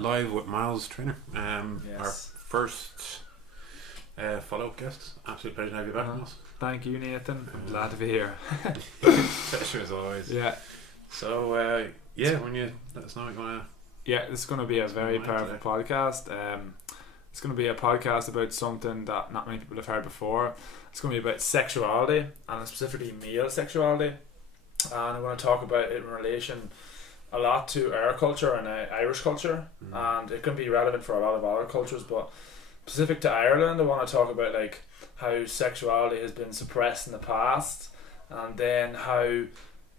live with Myles Treanor, Yes. our first follow-up guest. Absolute pleasure to have you back, Myles. Thank you, Nathan. I'm glad to be here. Pleasure as always. Yeah. So, when you let us know what you want to... Yeah, this is going to be a very powerful podcast. It's going to be a podcast about something that not many people have heard before. It's going to be about sexuality, and specifically male sexuality. And I'm going to talk about it in relation a lot to our culture and Irish culture, and it can be relevant for a lot of other cultures, but specific to Ireland, I want to talk about like how sexuality has been suppressed in the past, and then how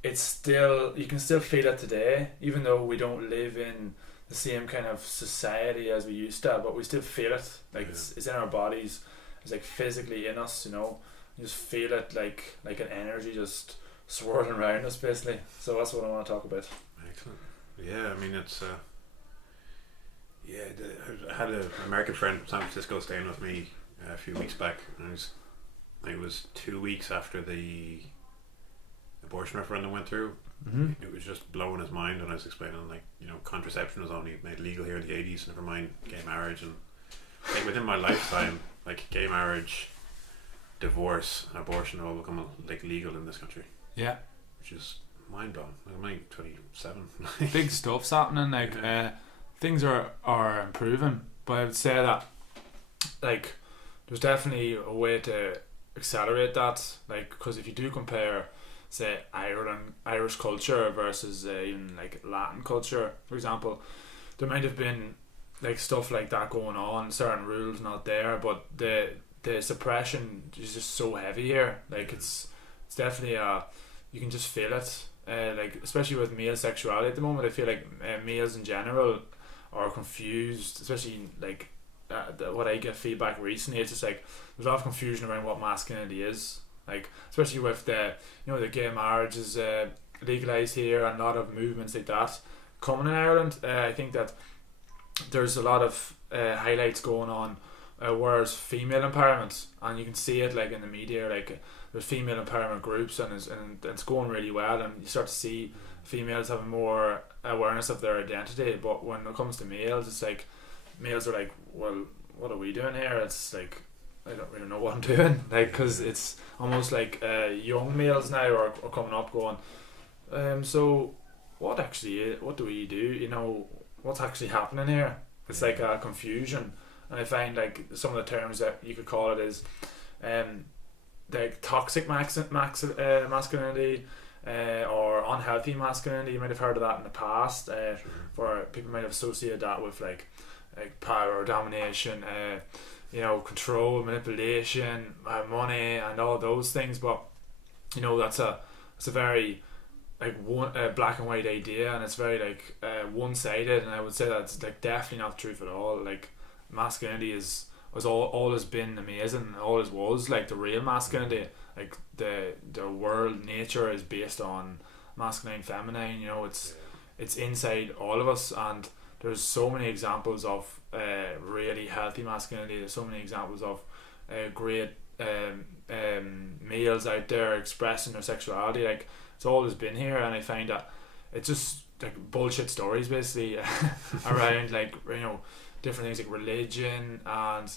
it's still, you can still feel it today, even though we don't live in the same kind of society as we used to, but we still feel it. Like it's in our bodies, it's like physically in us, you know. You just feel it like an energy just swirling around us, basically. So that's what I want to talk about. Excellent. Yeah, I mean, it's I had an American friend from San Francisco staying with me a few weeks back, and it was 2 weeks after the abortion referendum went through. It was just blowing his mind, and I was explaining, like, you know, contraception was only made legal here in the 80s, never mind gay marriage, and like within my lifetime, like gay marriage, divorce and abortion have all become like legal in this country. Yeah. Which is mind blowing. I'm only 27. Big stuff's happening. Like things are improving, but I would say that like there's definitely a way to accelerate that. Like, because if you do compare, say, Irish culture versus even like Latin culture, for example, there might have been like stuff like that going on, certain rules not there, but the suppression is just so heavy here. Like it's definitely you can just feel it. Like especially with male sexuality at the moment, I feel like males in general are confused, especially like what I get feedback recently. It's just like there's a lot of confusion around what masculinity is. Like especially with the gay marriage is legalized here, and a lot of movements like that coming in Ireland. I think that there's a lot of highlights going on, whereas female empowerment, and you can see it like in the media, like there's female empowerment groups, and it's going really well, and you start to see females having more awareness of their identity. But when it comes to males, it's like males are like, well, what are we doing here? It's like, I don't really know what I'm doing, like, because it's almost like young males now are coming up going, so what do we do, you know, what's actually happening here? It's like a confusion. And I find like some of the terms that you could call it is like toxic masculinity, or unhealthy masculinity. You might have heard of that in the past. For people might have associated that with like power, domination, control, manipulation, money, and all those things. But you know, it's a very like one black and white idea, and it's very like one-sided. And I would say that's like definitely not the truth at all. Like masculinity was always been amazing, always was like the real masculinity. Like the world, nature is based on masculine, feminine. You know, it's inside all of us, and there's so many examples of really healthy masculinity. There's so many examples of great males out there expressing their sexuality. Like it's always been here, and I find that it's just like bullshit stories basically around like, you know, different things like religion, and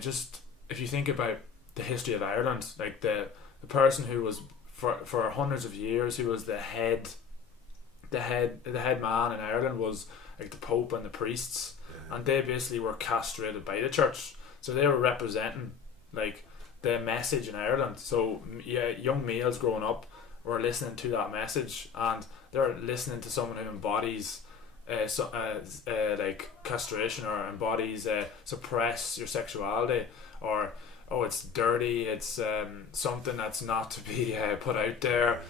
just if you think about the history of Ireland, like the person who was for hundreds of years, who was the head man in Ireland was like the Pope and the priests, and they basically were castrated by the church, so they were representing like the message in Ireland. So yeah, young males growing up were listening to that message, and they're listening to someone who embodies like castration, or embodies suppress your sexuality, or it's dirty, it's something that's not to be put out there,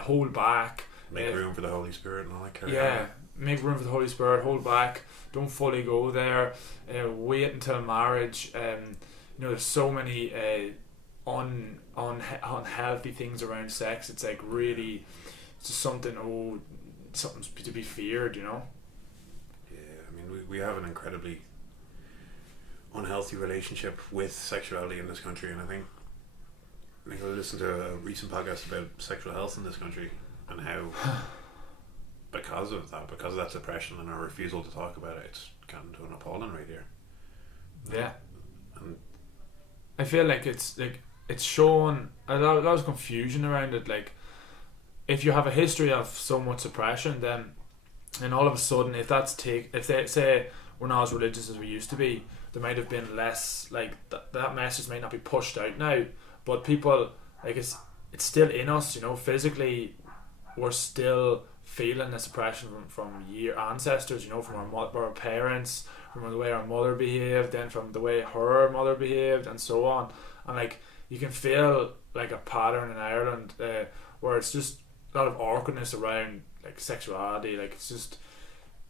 hold back, make room for the Holy Spirit and all that kind of make room for the Holy Spirit, hold back, don't fully go there, wait until marriage. You know, there's so many unhealthy things around sex. It's like really, it's just something to be feared, you know. I mean, we have an incredibly unhealthy relationship with sexuality in this country, and I think I listened to a recent podcast about sexual health in this country, and how because of that suppression and our refusal to talk about it, it's gotten to an appalling rate here. Yeah. And I feel like it's shown a lot of confusion around it. Like, if you have a history of so much suppression, then all of a sudden, if they say we're not as religious as we used to be, there might have been less, like, that message might not be pushed out now, but people, like, it's still in us, you know, physically. We're still feeling the suppression from year ancestors, you know, from our parents, from the way our mother behaved, then from the way her mother behaved, and so on. And like, you can feel like a pattern in Ireland where it's just a lot of awkwardness around like sexuality. Like,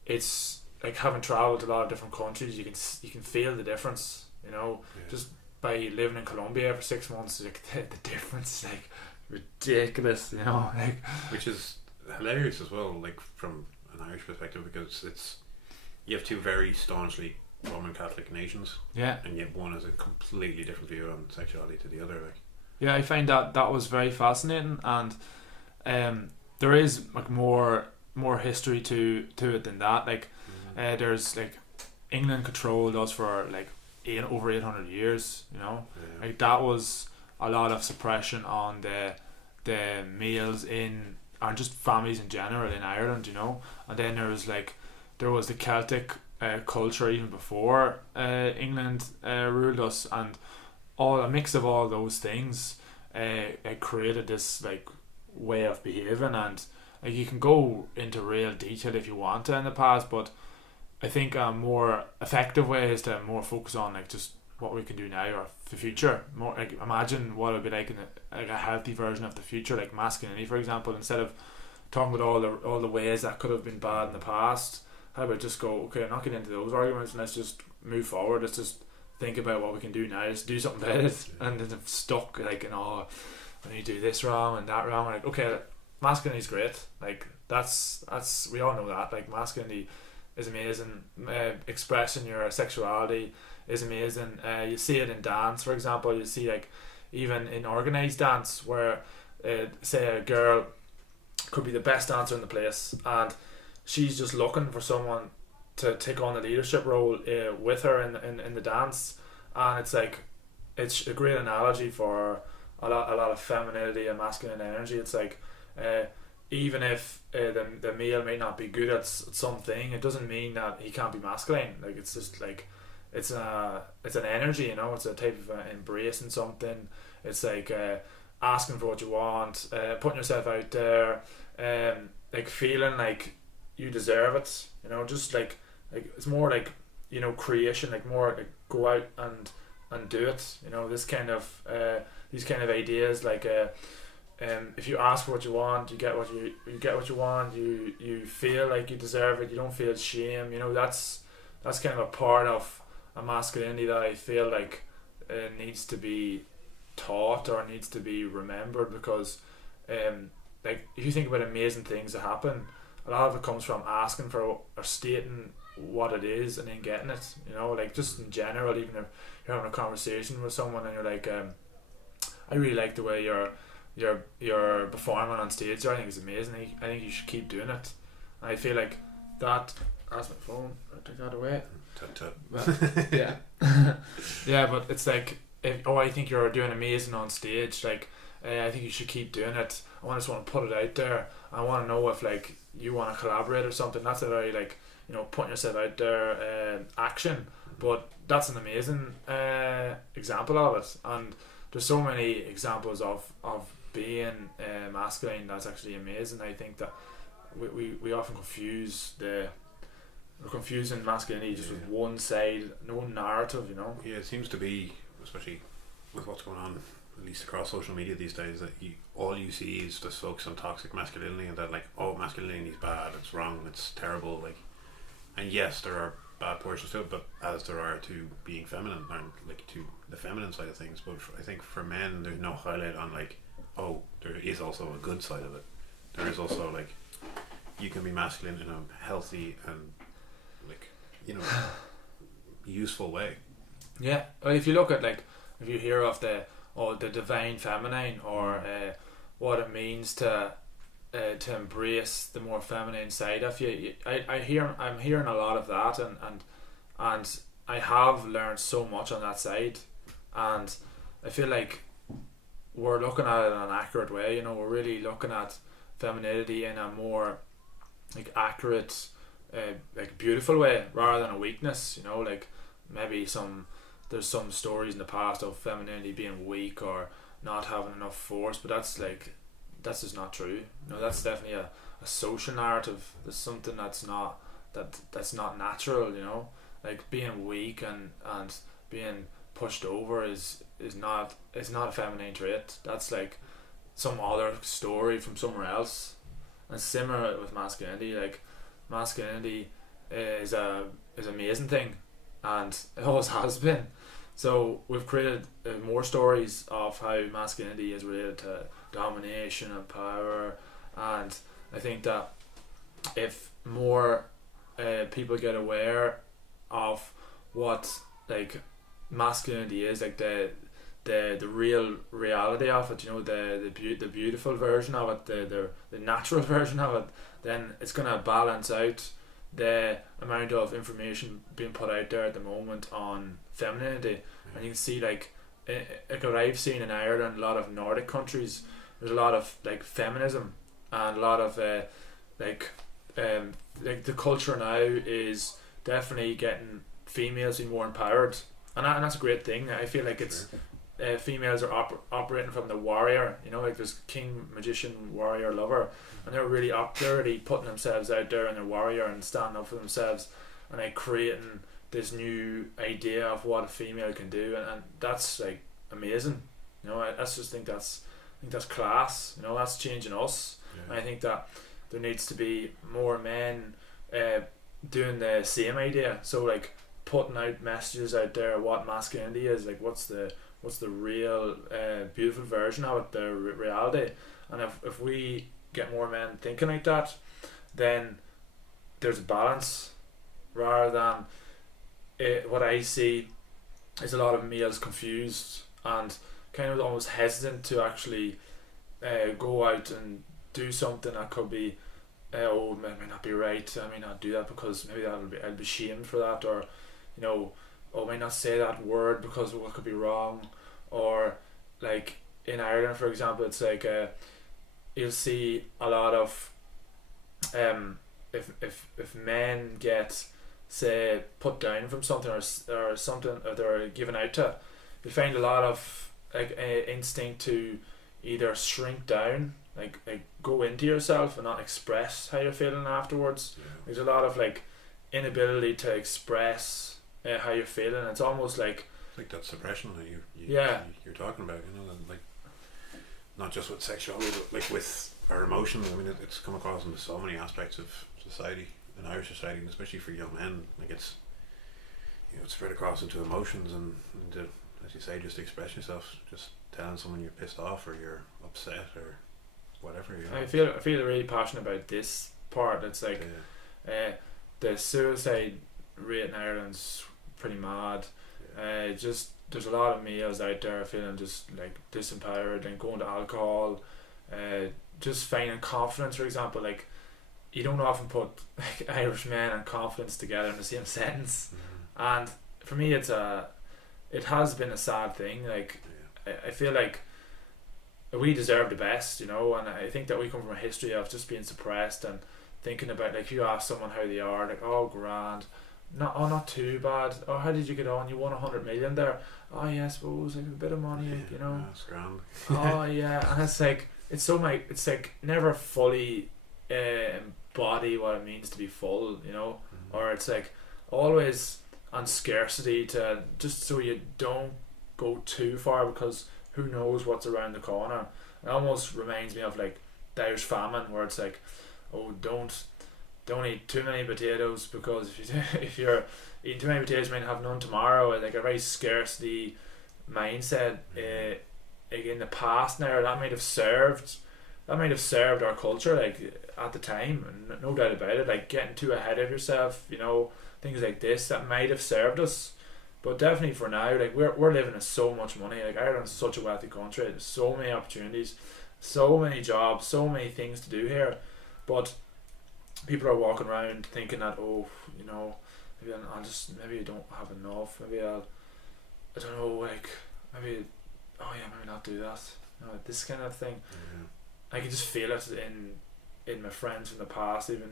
it's like, having travelled to a lot of different countries, you can feel the difference, you know. Just by living in Colombia for 6 months, like, the difference is like ridiculous, you know, like, which is hilarious as well, like, from an Irish perspective, because you have two very staunchly Roman Catholic nations, and yet one has a completely different view on sexuality to the other. Like, I find that was very fascinating, and there is like more history to it than that. Like, there's like, England controlled us for like over 800 years, you know. Like, that was a lot of suppression on the males in, and just families in general in Ireland, you know. And then there was the Celtic culture even before England ruled us, and a mix of all those things created this like way of behaving. And like, you can go into real detail if you want to in the past, but I think a more effective way is to more focus on like just what we can do now or the future. More like, imagine what it would be like in a healthy version of the future, like masculinity, for example. Instead of talking about all the ways that could have been bad in the past, how about just go, okay, I'm not getting into those arguments, and let's just move forward. Let's just think about what we can do now. Let's do something about it. And then I'm stuck like, I need to do this wrong and that wrong. Like, okay, masculinity is great. Like, that's we all know that. Like, masculinity is amazing. Expressing your sexuality is amazing. You see it in dance, for example. You see, like, even in organised dance, where say a girl could be the best dancer in the place, and she's just looking for someone to take on the leadership role with her in the dance. And it's like, it's a great analogy for a lot of femininity and masculine energy. It's like, even if the male may not be good at something, it doesn't mean that he can't be masculine. Like, it's just like, it's an energy, you know. It's a type of embracing something. It's like asking for what you want, putting yourself out there, like, feeling like you deserve it, you know. Just like it's more like, you know, creation, like, more like, go out and do it, you know. This kind of these kind of ideas, like, if you ask for what you want, you get what you want. You feel like you deserve it. You don't feel shame, you know. That's kind of a part of a masculinity that I feel like needs to be taught or needs to be remembered, because like, if you think about amazing things that happen, a lot of it comes from asking for or stating what it is and then getting it, you know. Like, just in general, even if you're having a conversation with someone and you're like, I really like the way you're performing on stage there. I think it's amazing. I think you should keep doing it. And I feel like that. That's my phone. I'll take that away. But, yeah. Yeah, but it's like, I think you're doing amazing on stage. Like, I think you should keep doing it. I just want to put it out there. I want to know if, like, you want to collaborate or something. That's a very, like, you know, putting yourself out there action. But that's an amazing example of it. And there's so many examples of being masculine that's actually amazing. I think that we often we're confusing masculinity just with one side, no narrative, you know. Yeah, it seems to be, especially with what's going on, at least across social media these days, that all you see is just focus on toxic masculinity, and that, like, oh, masculinity is bad, it's wrong, it's terrible. Like, and yes, there are bad portions to it, but as there are to being feminine, and like to the feminine side of things. But I think for men, there's no highlight on, like, oh, there is also a good side of it. There is also, like, you can be masculine in a healthy and, like, you know, useful way. Yeah, well, if you look at, like, if you hear of the divine feminine, or what it means to to embrace the more feminine side of you. I'm hearing a lot of that, and I have learned so much on that side, and I feel like we're looking at it in an accurate way. We're really looking at femininity in a more like accurate, like beautiful way rather than a weakness. Like maybe there's some stories in the past of femininity being weak or not having enough force, but that's just not true. That's definitely a social narrative. There's something that's not natural. Like being weak and being pushed over is not a feminine trait. That's like some other story from somewhere else. And similar with masculinity. Like masculinity is a amazing thing, and it always has been. So we've created more stories of how masculinity is related to domination and power, and I think that if more people get aware of what like masculinity is, like the real reality of it, the beautiful version of it, the natural version of it, then it's gonna balance out the amount of information being put out there at the moment on femininity. And you can see like what I've seen in Ireland, a lot of Nordic countries, there's a lot of like feminism and a lot of like the culture now is definitely getting females being more empowered, and that's a great thing. I feel like it's females are operating from the warrior, like there's king, magician, warrior, lover, and they're really putting themselves out there in their warrior and standing up for themselves, and like creating this new idea of what a female can do, and that's like amazing. I just think that's class. That's changing us. And I think that there needs to be more men doing the same idea. So like putting out messages out there what masculinity is, like what's the real beautiful version of it, the reality. And if we get more men thinking like that, then there's a balance, rather than what I see is a lot of males confused and kind of almost hesitant to actually go out and do something that could be it might not be right, I may not do that because maybe I'll be shamed for that, or I might not say that word because what could be wrong. Or like in Ireland, for example, it's like you'll see a lot of if men get, say, put down from something or something that they're given out to, you find a lot of like instinct to either shrink down, like go into yourself and not express how you're feeling afterwards. There's a lot of like inability to express how you're feeling. It's almost like that suppression that you're talking about, and like not just with sexuality, but like with our emotions. I mean, it's come across into so many aspects of society, in Irish society, and especially for young men. Like it's spread across into emotions, and to, as you say, just express yourself, just telling someone you're pissed off or you're upset or whatever. I feel really passionate about this part. It's like the suicide rate in Ireland's pretty mad. Just there's a lot of males out there feeling just like disempowered and going to alcohol, just finding confidence. For example, like you don't often put like Irish men and confidence together in the same sentence, and for me it has been a sad thing. Like I feel like we deserve the best, and I think that we come from a history of just being suppressed and thinking about, like, if you ask someone how they are, like, oh, grand, not too bad, oh, how did you get on, you won 100 million there, oh yeah, I suppose, like a bit of money, that's grand. Oh yeah, and it's like it's like never fully embody what it means to be full, or it's like always on scarcity, to just so you don't go too far, because who knows what's around the corner. It almost reminds me of like the Irish famine, where it's like, oh, don't eat too many potatoes, because if you're eating too many potatoes, you might have none tomorrow. Like a very scarcity mindset in the past now, that might have served our culture, like at the time, and no doubt about it, like getting too ahead of yourself, things like this, that might have served us. But definitely for now, like we're living in so much money. Like Ireland's such a wealthy country. There's so many opportunities, so many jobs, so many things to do here, but people are walking around thinking that, oh, you know, maybe maybe I don't have enough, maybe I don't know, like, maybe, oh yeah, maybe not do that, you know, this kind of thing. I can just feel it in my friends from the past, even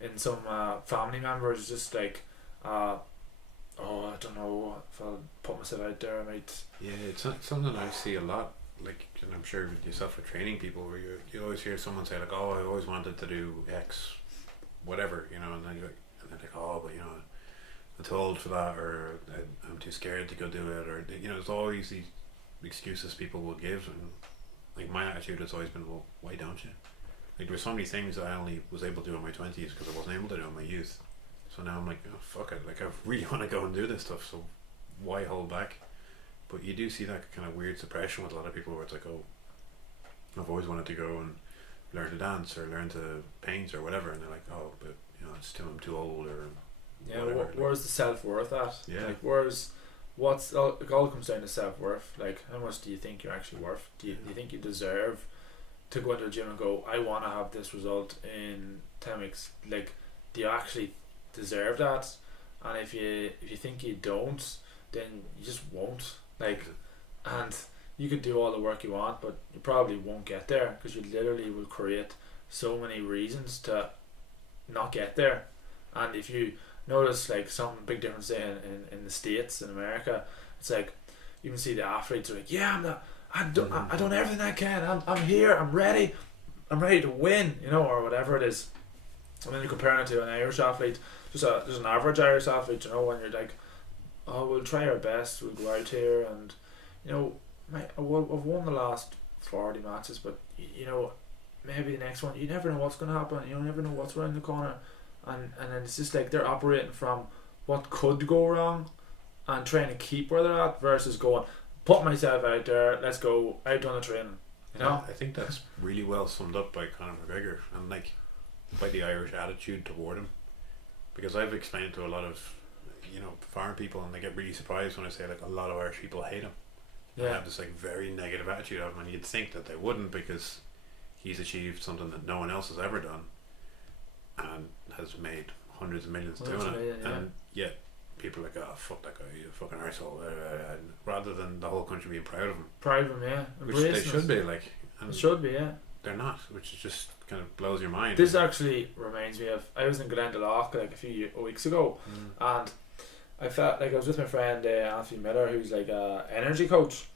in some family members, just like, oh, I don't know if I'll put myself out there, I might. Yeah, it's something I see a lot, like, and I'm sure with yourself with training people, where you always hear someone say like, oh, I always wanted to do X, whatever, you know, and then they're like, oh, but you know, I'm too old for that, or I'm too scared to go do it, or you know, there's always these excuses people will give, and like my attitude has always been, well, why don't you? Like, there were so many things that I only was able to do in my 20s because I wasn't able to do in my youth. So now I'm like, oh, fuck it, like I really want to go and do this stuff, so why hold back? But you do see that kind of weird suppression with a lot of people where it's like, oh, I've always wanted to go and learn to dance or learn to paint or whatever, and they're like, oh, but you know, I'm too old, or yeah, whatever. Where's the self-worth at? Yeah. Like, it all comes down to self-worth. Like, how much do you think you're actually worth? Do you think you deserve to go into the gym and go, I want to have this result in 10 weeks? Like, do you actually deserve that? And if you think you don't, then you just won't. Like, and you could do all the work you want, but you probably won't get there, because you literally will create so many reasons to not get there. And if you notice, like, some big difference in the States, in America, it's like you can see the athletes are like, yeah, I've done everything I can, I'm here, I'm ready to win, you know, or whatever it is. And then you're comparing it to an Irish athlete, just an average Irish athlete, you know, when you're like, oh, we'll try our best, we'll go out here, and you know, I've won the last 40 matches, but you know, maybe the next one, you never know what's going to happen, you never know what's around the corner, and then it's just like they're operating from what could go wrong and trying to keep where they're at, versus going, put myself out there, let's go, I've done the training, you know. I think that's really well summed up by Conor McGregor, and like by the Irish attitude toward him, because I've explained to a lot of, you know, foreign people, and they get really surprised when I say like a lot of Irish people hate him. They have this like very negative attitude of him, and you'd think that they wouldn't, because he's achieved something that no one else has ever done and has made hundreds of millions doing it, and yet people are like, oh, fuck that guy, you fucking arsehole, rather than the whole country being proud of him, yeah, which they should be, like, and it should be, yeah. They're not, which is just kind of blows your mind. This actually reminds me of, I was in Glendalough like a few weeks ago, and I felt like I was with my friend Anthony Miller, who's like a energy coach,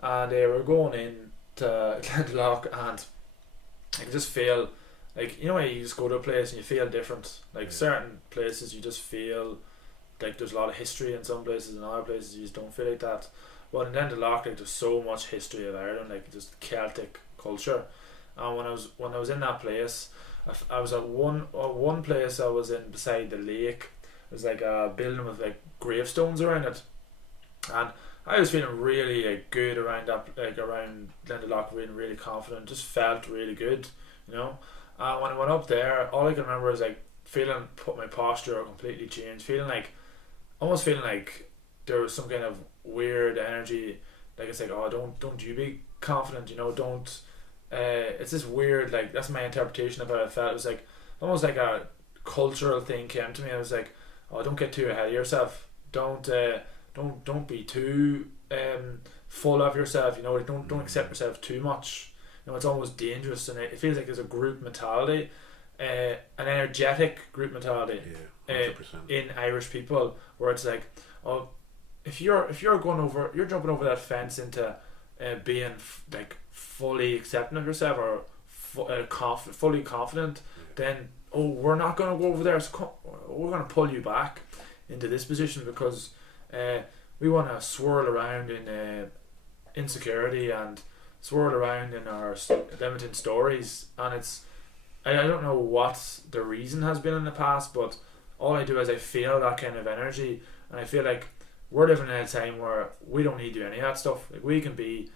and they were going in to Glendalough, and I could just feel like, you know, when you just go to a place and you feel different, like certain places you just feel like there's a lot of history in some places, and other places you just don't feel like that. But in Glendalough, like, there's so much history of Ireland, like just Celtic culture. And when I was in that place, I was at one place I was in beside the lake. It was like a building with like gravestones around it, and I was feeling really like good around that, like around Glendalough, really confident. Just felt really good, you know. And when I went up there, all I can remember is like my posture completely changed, almost feeling like there was some kind of weird energy. Like, it's like, oh, don't you be confident, you know, don't. It's this weird, like, that's my interpretation of how I felt. It was like almost like a cultural thing came to me. I was like, oh, don't get too ahead of yourself. Don't be too full of yourself. You know, like, don't accept yourself too much. You know, it's almost dangerous, and it feels like there's a group mentality, an energetic group mentality, in Irish people, where it's like, oh, if you're jumping over that fence into being like fully accepting of yourself, or fully confident, then we're not going to go over there, so we're going to pull you back into this position, because we want to swirl around in insecurity and swirl around in our limiting stories. And I don't know what the reason has been in the past, but all I do is I feel that kind of energy, and I feel like we're living in a time where we don't need to do any of that stuff. Like, we can be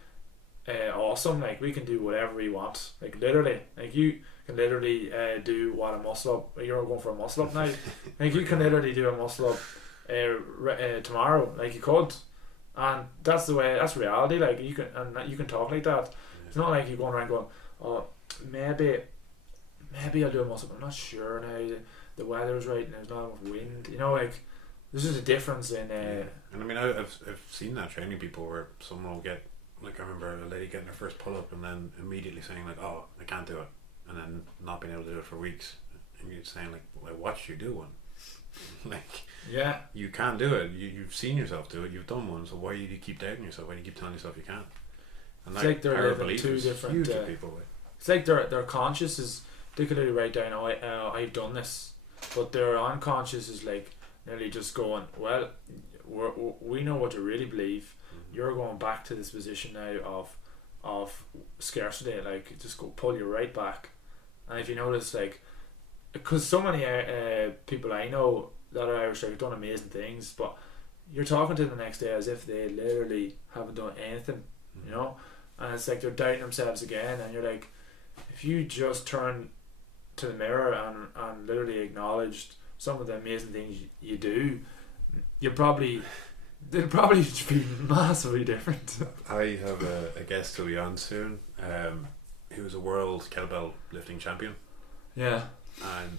awesome, like, we can do whatever we want, like, literally, like, you can literally do what a muscle up, you're going for a muscle up now, like, you can literally do a muscle up tomorrow, like, you could, and that's reality, like, you can talk like that. It's not like you're going around going, oh, maybe I'll do a muscle, but I'm not sure now. The weather's right and there's not enough wind. You know, like there's just a difference in. And I mean, I've seen that training people where someone will get, like, I remember a lady getting her first pull up and then immediately saying like, oh, I can't do it, and then not being able to do it for weeks, and you're saying like, well, I watched you do one. Like, yeah, you can't do it. You've seen yourself do it. You've done one. So why do you keep doubting yourself? Why do you keep telling yourself you can't? And it's like they're living two different huge to people. Like. It's like their conscious is, they could literally write down, oh, I've done this, but their unconscious is like nearly just going, well, we know what you really believe. You're going back to this position now of scarcity. Like, just go pull you right back. And if you notice, like, because so many people I know that are Irish, like, have done amazing things, but you're talking to them the next day as if they literally haven't done anything, you know. And it's like they're doubting themselves again, and you're like, if you just turn to the mirror and literally acknowledged some of the amazing things you do, they'll probably be massively different. I have a guest who'll be on soon, who's a world kettlebell lifting champion. Yeah. And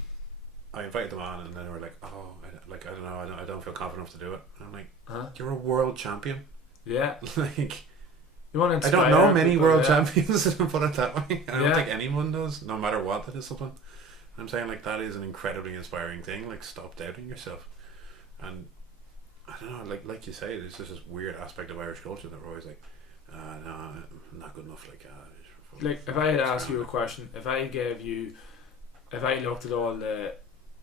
I invited them on, and then they were like, "Oh, I don't know, I don't feel confident enough to do it." And I'm like, "You're a world champion." Yeah. Like, you want to I don't know many people, world champions, put it that way. I don't Yeah. think anyone does, no matter what the discipline. I'm saying, like, that is an incredibly inspiring thing. Like, stop doubting yourself. And I don't know, like you say, there's just this weird aspect of Irish culture that we're always like, no, I'm not good enough. Like, if I had asked you a question, if I looked at all the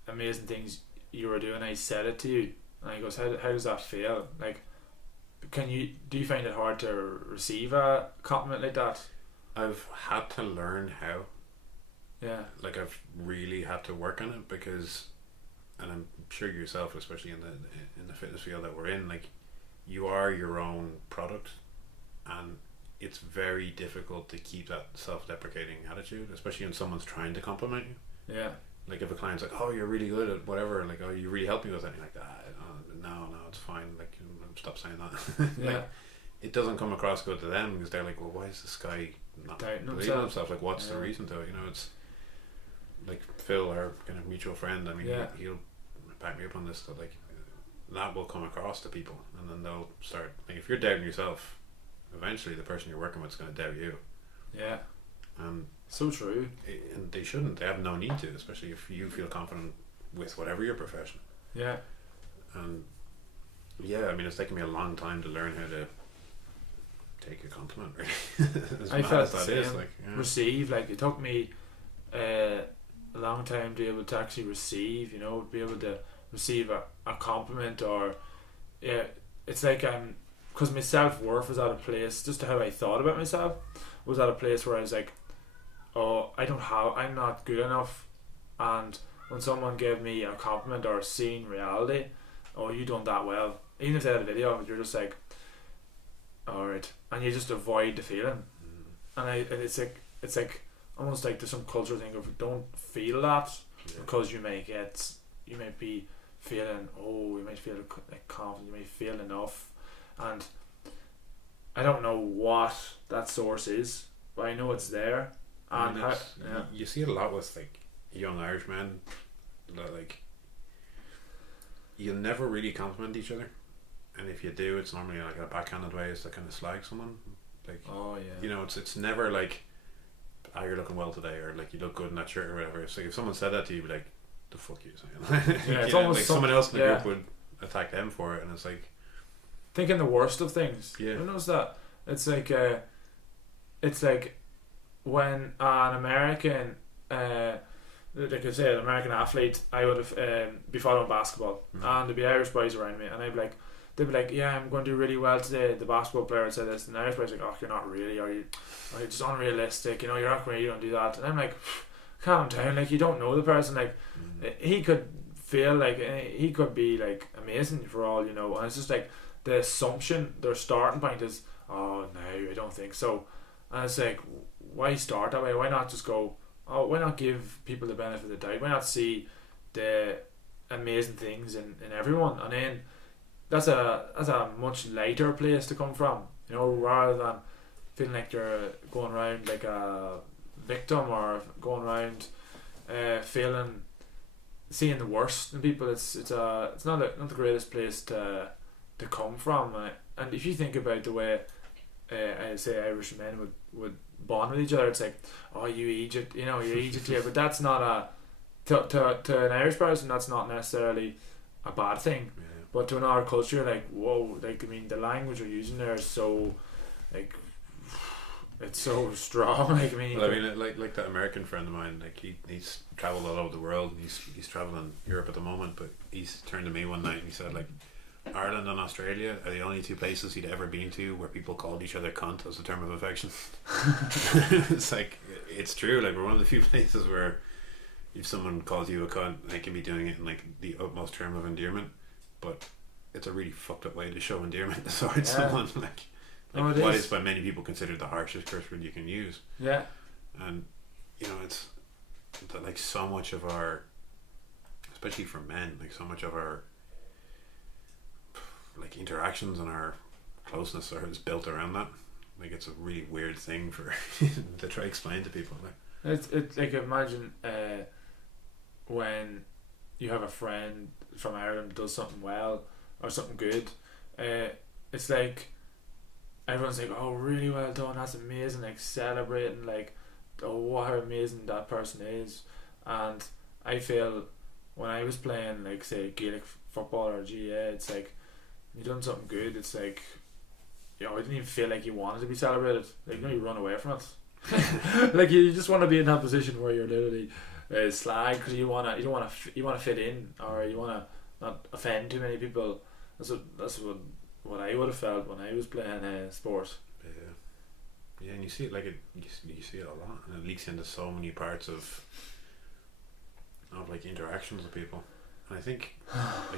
amazing things you were doing, I said it to you, and I goes, how does that feel? Like, do you find it hard to receive a compliment like that? I've had to learn how. Yeah. Like, I've really had to work on it, because, and I'm sure yourself, especially in the fitness field that we're in, like, you are your own product, and it's very difficult to keep that self-deprecating attitude, especially when someone's trying to compliment you. Yeah. Like, if a client's like, "Oh, you're really good at whatever," like, "Oh, you really helped me with anything," like that. No, it's fine. Like, stop saying that. Yeah. Like, it doesn't come across good to them, because they're like, "Well, why is this guy not believing himself? Like, what's the reason to it?" You know, it's like Phil, our kind of mutual friend. I mean, he'll back me up on this. That, like, that will come across to people, and then they'll start. Like, if you're doubting yourself, eventually the person you're working with is going to doubt you. Yeah. So true. And they shouldn't. They have no need to, especially if you feel confident with whatever your profession. Yeah. And yeah, I mean, it's taken me a long time to learn how to take a compliment, really. As I mad felt as that is, like, receive. Like, it took me a long time to be able to actually receive, you know, be able to receive a compliment, or it's like because my self-worth was at a place, just how I thought about myself was at a place where I was like, oh, I'm not good enough. And when someone gave me a compliment or seen reality, oh, you done that well, even if they had a video of it, you're just like, alright, and you just avoid the feeling. And it's like almost like there's some cultural thing of, don't feel that, because you might be feeling, you might feel like confident, you might feel enough. And I don't know what that source is, but I know it's there. And you see it a lot with, like, young Irish men that, like, you'll never really compliment each other, and if you do, it's normally like a backhanded way, is to kind of slag someone. Like, you know, it's never like, "Ah, you're looking well today," or like, "You look good in that shirt," or whatever. It's like, if someone said that to you, you'd be like, "The fuck you saying?" Yeah, it's know, almost like someone else in the group would attack them for it, and it's like, thinking the worst of things. Yeah. You notice that? It's like when an American, like I say, an American athlete, I would have be following basketball, and there'd be Irish boys around me, and they'd be like, "Yeah, I'm going to do really well today." The basketball player would say this, and the Irish boys like, "Oh, you're not really, are you just unrealistic? You know, you're not really, you don't do that." And I'm like, calm down, like, you don't know the person. Like, he could feel like he could be like amazing for all you know, and it's just like the assumption, their starting point is, "Oh no, I don't think so," and it's like, why start that way? Why not just go, why not give people the benefit of the doubt? Why not see the amazing things in everyone? And then that's a much lighter place to come from, you know, rather than feeling like you're going around like a victim, or going around seeing the worst in people. It's not the greatest place to come from. And if you think about the way I say Irish men would bond with each other, it's like, oh, you Egypt, you're Egypt here, but that's not to an Irish person, that's not necessarily a bad thing. Yeah. But to another culture, like, whoa, like, I mean, the language you're using there is so, like, it's so strong. Like, I mean, well, I mean, like that American friend of mine, like he's travelled all over the world. He's travelling Europe at the moment, but he's turned to me one night and he said, like, Ireland and Australia are the only two places he'd ever been to where people called each other cunt as a term of affection. It's like, it's true. Like, we're one of the few places where if someone calls you a cunt, they can be doing it in like the utmost term of endearment, but it's a really fucked up way to show endearment towards someone. Like what is by many people considered the harshest curse word you can use. Yeah. And it's that, like, so much of our, especially for men, like so much of our like interactions and our closeness is built around that. Like, it's a really weird thing for to try to explain to people. Like, it's like, imagine when you have a friend from Ireland that does something well or something good. It's like everyone's like, oh, really well done, that's amazing, like celebrating, like, oh, how amazing that person is. And I feel when I was playing, like, say Gaelic football or GA, it's like, you done something good, it's like, I didn't even feel like you wanted to be celebrated. Like, you run away from it. Like, you just want to be in that position where you're literally slag because you want to fit in, or you want to not offend too many people. That's what I would have felt when I was playing sport. Yeah, and you see it you see it a lot, and it leaks into so many parts of like interactions with people. And I think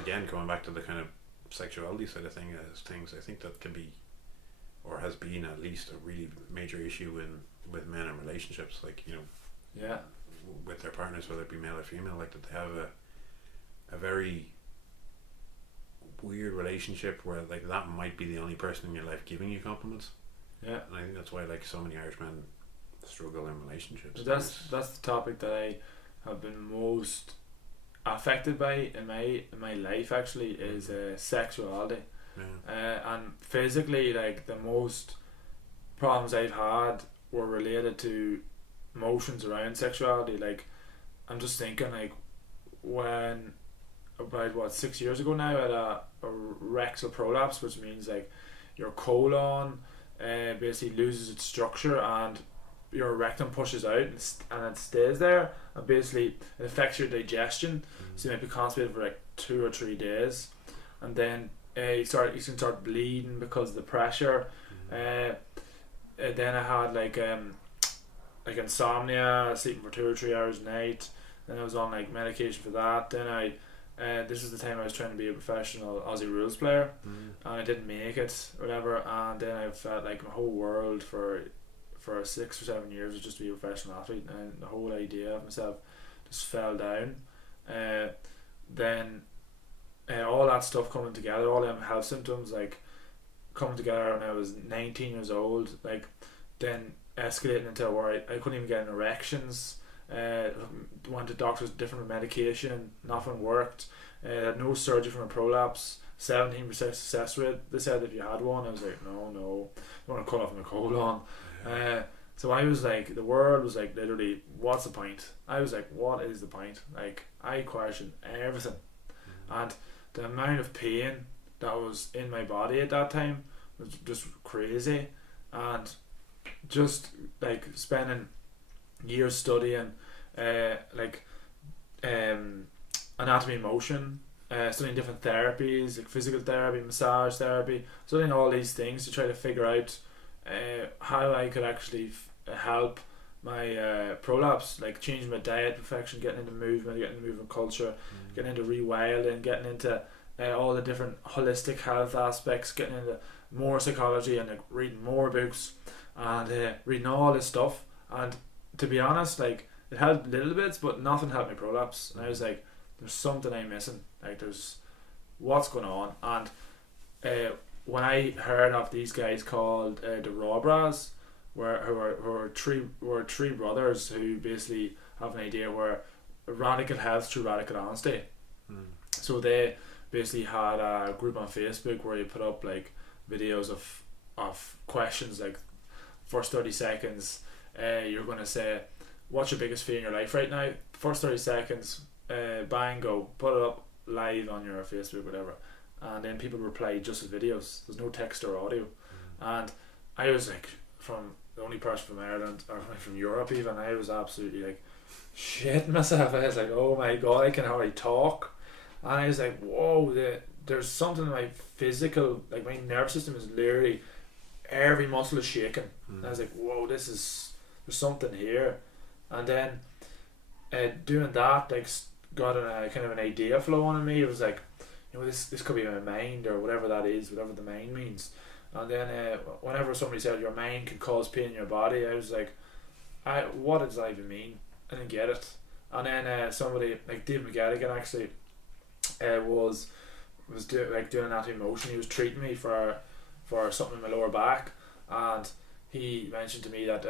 again, going back to the kind of sexuality side of things, I think that can be, or has been at least, a really major issue with men in relationships. Like, yeah, with their partners, whether it be male or female, like that they have a very weird relationship where, like, that might be the only person in your life giving you compliments. Yeah. And I think that's why, like, so many Irish men struggle in relationships. That's the topic that I have been most affected by in my life, actually, is sexuality. Yeah. And physically, like, the most problems I've had were related to emotions around sexuality. Like, I'm just thinking, like, when about 6 years ago now, I had a rectal prolapse, which means, like, your colon basically loses its structure and your rectum pushes out and it stays there, and basically it affects your digestion. So you might be constipated for like 2 or 3 days, and then you can start bleeding because of the pressure. Then I had like insomnia, sleeping for 2 or 3 hours a night. Then I was on like medication for that. Then this was the time I was trying to be a professional Aussie rules player, and I didn't make it, or whatever. And then I felt like my whole world for 6 or 7 years was just to be a professional athlete, and the whole idea of myself just fell down. Then all that stuff coming together, all them health symptoms like coming together when I was 19 years old, like then escalating into where I couldn't even get erections. Went to doctors, different medication, nothing worked. Had no surgery from a prolapse, 17% success rate. They said if you had one, I was like, no, I want to cut off my colon. So I was like, the world was like, literally, what's the point? I was like, what is the point? Like, I questioned everything. And the amount of pain that was in my body at that time was just crazy. And just like spending years studying anatomy and motion, studying different therapies like physical therapy, massage therapy, studying all these things to try to figure out how I could actually help my prolapse, like changing my diet perfection, getting into movement, getting into movement culture, getting into rewilding, getting into all the different holistic health aspects, getting into more psychology, and like reading more books and reading all this stuff. And to be honest, like, it helped little bits, but nothing helped me prolapse. And I was like, there's something I'm missing. Like, there's what's going on. And when I heard of these guys called the Raw Bras, who are three brothers who basically have an idea where radical health through radical honesty. So they basically had a group on Facebook where you put up like videos of questions like first 30 seconds you're going to say what's your biggest fear in your life right now, first 30 seconds bang go, put it up live on your Facebook whatever, and then people reply just as videos, there's no text or audio. And I was like, from the only person from Ireland or from Europe even, I was absolutely like shitting myself. I was like, oh my god, I can hardly talk. And I was like, whoa, there's something in my physical, like my nervous system is literally, every muscle is shaking. And I was like, whoa, there's something here. And then doing that, like, got a kind of an idea flow on in me. It was like, you know, this could be my mind or whatever that is, whatever the mind means. And then whenever somebody said your mind can cause pain in your body, I was like, what does that even mean? I didn't get it. And then somebody like Dave McGettigan actually was doing anatomy motion. He was treating me for something in my lower back, and he mentioned to me that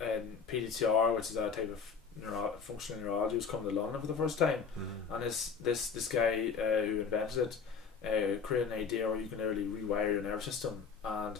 in PDTR, which is a type of functional neurology, was coming to London for the first time. And this guy who invented it created an idea where you can literally rewire your nervous system. And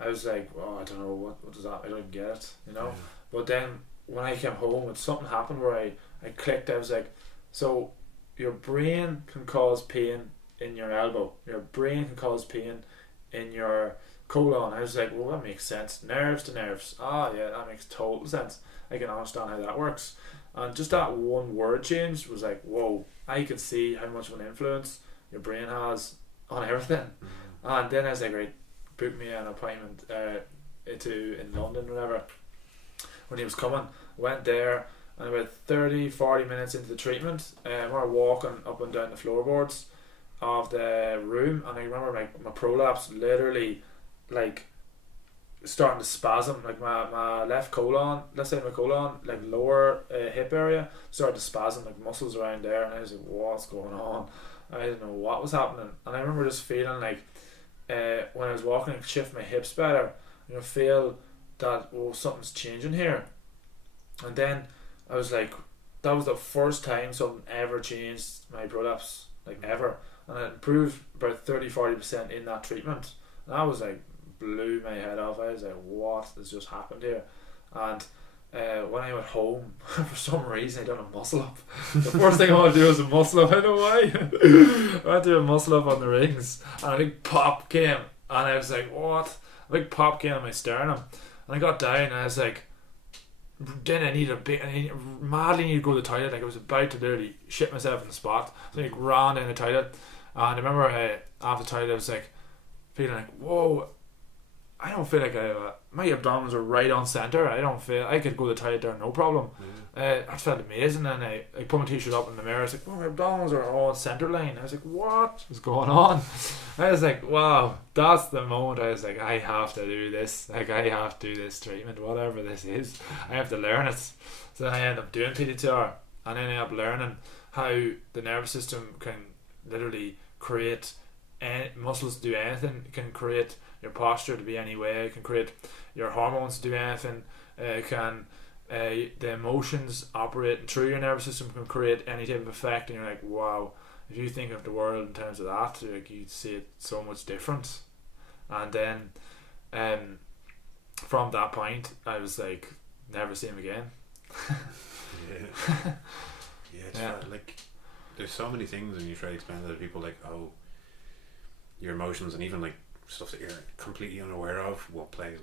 I was like, oh, I don't know, what does that, I don't get it, you know. But then when I came home, something happened where I clicked. I was like, so your brain can cause pain in your elbow, your brain can cause pain in your colon. I was like, well, that makes sense, nerves to nerves. Yeah, that makes total sense. I can understand how that works. And just that one word change was like, whoa, I could see how much of an influence your brain has on everything. And then I was like, right, book me an appointment in London whatever. When he was coming, went there, and about 30-40 minutes into the treatment, we were walking up and down the floorboards of the room, and I remember my prolapse literally like starting to spasm, like my left colon, let's say my colon, like lower hip area, started to spasm, like muscles around there. And I was like, what's going on? I didn't know what was happening. And I remember just feeling like when I was walking, I could shift my hips better, you know, feel that, oh, something's changing here. And then I was like, that was the first time something ever changed my prolapse, like ever. And it improved about 30-40% in that treatment. And I was like, blew my head off. I was like, what has just happened here? And when I went home, for some reason I done a muscle up. The first thing I want to do is a muscle up. I don't know why. I went to do a muscle up on the rings, and a big pop came, and I was like, what? A big pop came on my sternum, and I got down, and I was like, then I madly need to go to the toilet. Like, I was about to literally shit myself in the spot. So I ran down the toilet, and I remember after the toilet I was like feeling like, whoa, I don't feel like my abdominals are right on centre. I could go to the toilet there no problem. I felt amazing. And I put my t-shirt up in the mirror. I was like, oh, my abdominals are all centre line. I was like, what is going on? I was like, wow, that's the moment I was like, I have to do this. Like, I have to do this treatment, whatever this is. I have to learn it. So then I ended up doing PDTR, and then I ended up learning how the nervous system can literally create muscles to do anything. It can create your posture to be any way. It can create your hormones to do anything. The emotions operating through your nervous system can create any type of effect. And you're like, wow, if you think of the world in terms of that, like, you'd see it so much different. And then from that point I was like, never see him again. Like, there's so many things when you try to explain to other people, like, oh, your emotions and even like stuff that you're completely unaware of will play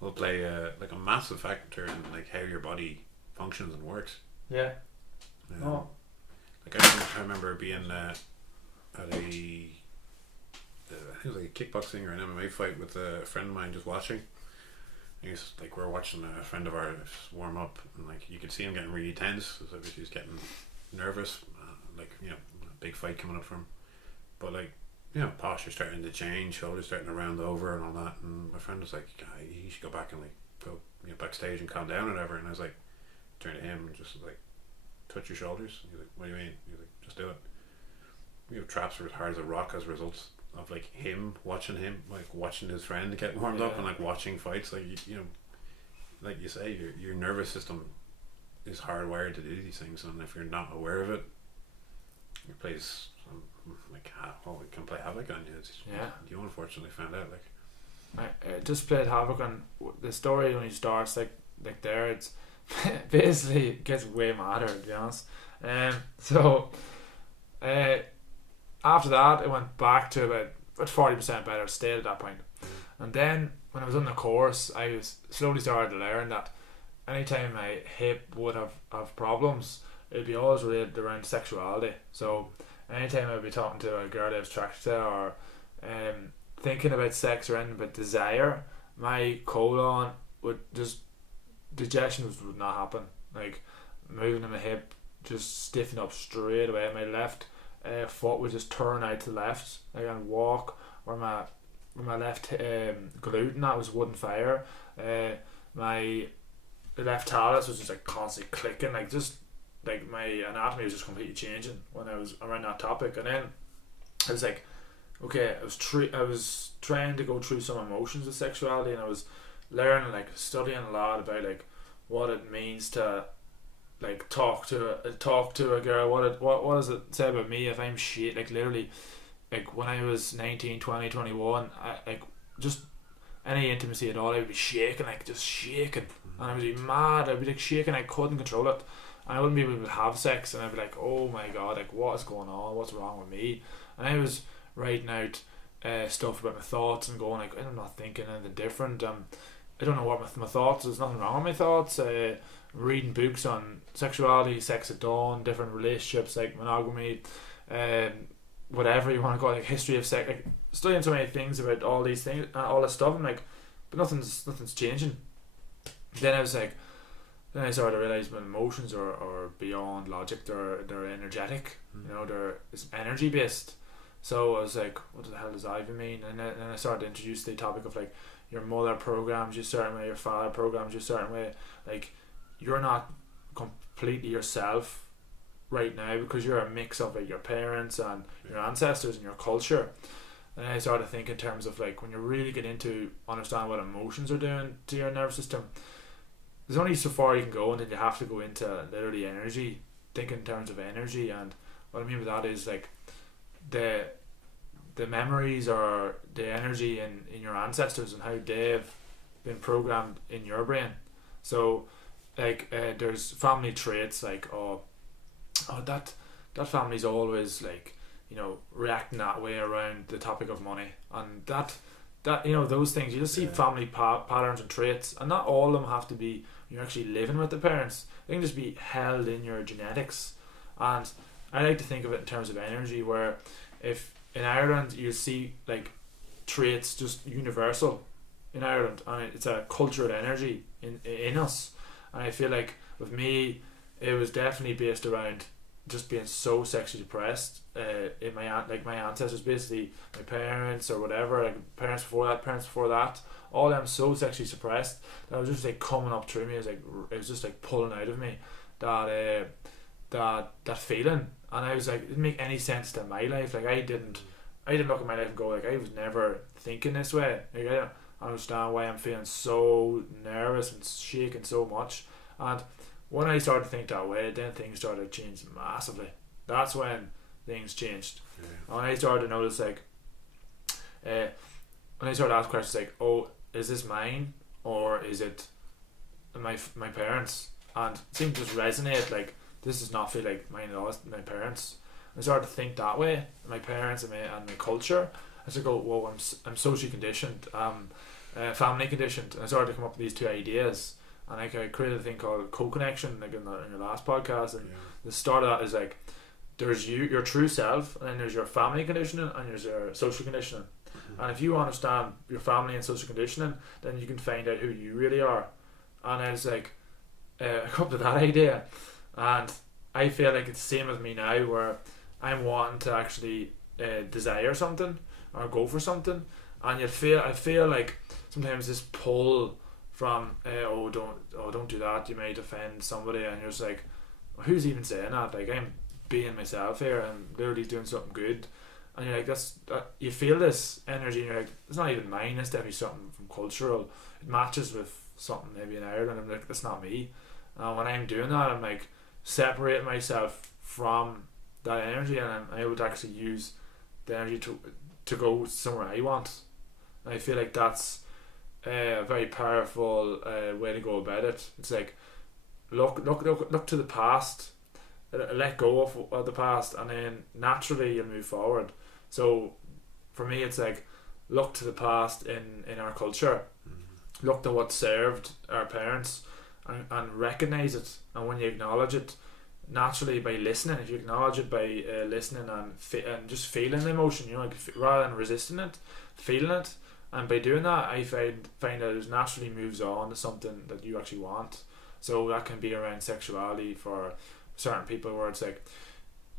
will play like a massive factor in like how your body functions and works. Like I remember being at I think it was like a kickboxing or an MMA fight with a friend of mine, just watching. He was like, we're watching a friend of ours warm up, and like you could see him getting really tense, so he was getting nervous, like, you know, a big fight coming up for him. But like, you know, posture starting to change, shoulders starting to round over and all that. And my friend was like, you should go back and like go, you know, backstage and calm down or whatever. And I was like, turn to him and just like, touch your shoulders. He's like, what do you mean? He's like, just do it. You have traps are as hard as a rock as a result. of like him watching his friend get warmed up, and like watching fights, like you know, like you say, your nervous system is hardwired to do these things, and if you're not aware of it, it plays it can play havoc on you. You unfortunately found out, like I just played havoc on the story. When he starts like there, it's basically it gets way madder, to be honest. So after that, it went back to about 40% better state at that point. And then when I was on the course, I was slowly started to learn that anytime my hip would have problems, it'd be always related around sexuality. So anytime I'd be talking to a girl I was attracted to, or thinking about sex or anything but desire, my colon would just, digestion would not happen. Like moving in my hip just stiffen up straight away. My left foot would just turn out to the left. Like I'd walk where my left glute and that was wooden fire. My left talus was just like constantly clicking, like just like my anatomy was just completely changing when I was around that topic. And then I was like, okay, I was trying to go through some emotions of sexuality, and I was learning, like studying a lot about like what it means to like talk to a girl. What does it say about me if I'm shit? Like literally, like when I was 19, 20, 21, I like just any intimacy at all, I would be shaking, like just shaking, and I would be mad. I'd be like shaking. I couldn't control it. I wouldn't be able to have sex, and I'd be like, oh my god, like what is going on? What's wrong with me? And I was writing out stuff about my thoughts and going like, I'm not thinking anything different. I don't know what my thoughts. There's nothing wrong with my thoughts. Reading books on sexuality, sex at dawn, different relationships like monogamy, whatever you want to call it, like history of sex, like studying so many things about all these things, all this stuff. I'm like, but nothing's changing. Then I was like, then I started to realize my emotions are beyond logic. They're energetic. You know, it's energy based. So I was like, what the hell does that even mean? And then I started to introduce the topic of like, your mother programs you a certain way, your father programs you a certain way. Like, you're not completely yourself right now because you're a mix of like your parents and your ancestors and your culture. And I started to think in terms of like, when you really get into understand what emotions are doing to your nervous system, there's only so far you can go, and then you have to go into literally energy, think in terms of energy. And what I mean by that is like the memories or the energy in your ancestors and how they've been programmed in your brain. So like there's family traits like that family's always like, you know, reacting that way around the topic of money, and that you know, those things you just see family patterns and traits, and not all of them have to be you're actually living with the parents. They can just be held in your genetics. And I like to think of it in terms of energy, where if in Ireland you see like traits just universal in Ireland, and it's a cultural energy in us. And I feel like with me, it was definitely based around just being so sexually depressed. In my ancestors, basically my parents or whatever, like parents before that, all them so sexually suppressed that was just like coming up through me. It was just like pulling out of me that feeling, and I was like, it didn't make any sense to my life. Like I didn't look at my life and go like, I was never thinking this way. Like I don't understand why I'm feeling so nervous and shaking so much. And when I started to think that way, then things started to change massively. That's when things changed. And I started to notice like when I started to ask questions like, oh, is this mine or is it my parents? And it seemed to just resonate, like this does not feel like mine at all, it's my parents. I started to think that way, my parents and my culture. I started to go, whoa, I'm socially conditioned, family conditioned. And I started to come up with these two ideas, and I created a thing called co-connection, like in your last podcast. And the start of that is like, there's your true self, and then there's your family conditioning, and there's your social conditioning. And if you understand your family and social conditioning, then you can find out who you really are. And I was like, I come up with that idea, and I feel like it's the same with me now, where I'm wanting to actually desire something or go for something, and I feel like sometimes this pull from don't do that, you might offend somebody, and you're just like, who's even saying that? Like, I'm being myself here, and literally doing something good, and you're like, you feel this energy, and you're like, it's not even mine. It's definitely something from cultural. It matches with something maybe in Ireland. I'm like, that's not me. And when I'm doing that, I'm like separating myself from that energy, and I'm able to actually use the energy to go somewhere I want. And I feel like that's a very powerful way to go about it. It's like look to the past, let go of the past, and then naturally you'll move forward. So for me, it's like look to the past in our culture, look to what served our parents, and recognize it. And when you acknowledge it, naturally by listening, if you acknowledge it by listening and just feeling the emotion, like rather than resisting it, feeling it, and by doing that, I find that it naturally moves on to something that you actually want. So that can be around sexuality for certain people, where it's like,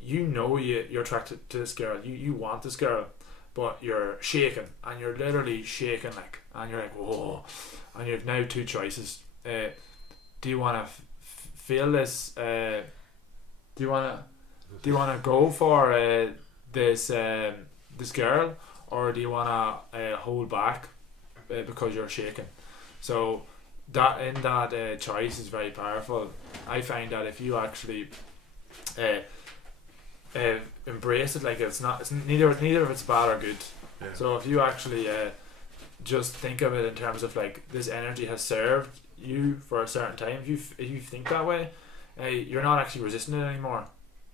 you're attracted to this girl, you want this girl, but you're shaking, and you're literally shaking, like, and you're like, whoa, and you have now two choices. Do you want to feel this? Do you want to go for this girl, or do you want to hold back because you're shaking? So that choice is very powerful. I find that if you actually embrace it, like it's neither of it's bad or good. Yeah. So if you actually just think of it in terms of like, this energy has served you for a certain time, if you think that way, you're not actually resisting it anymore.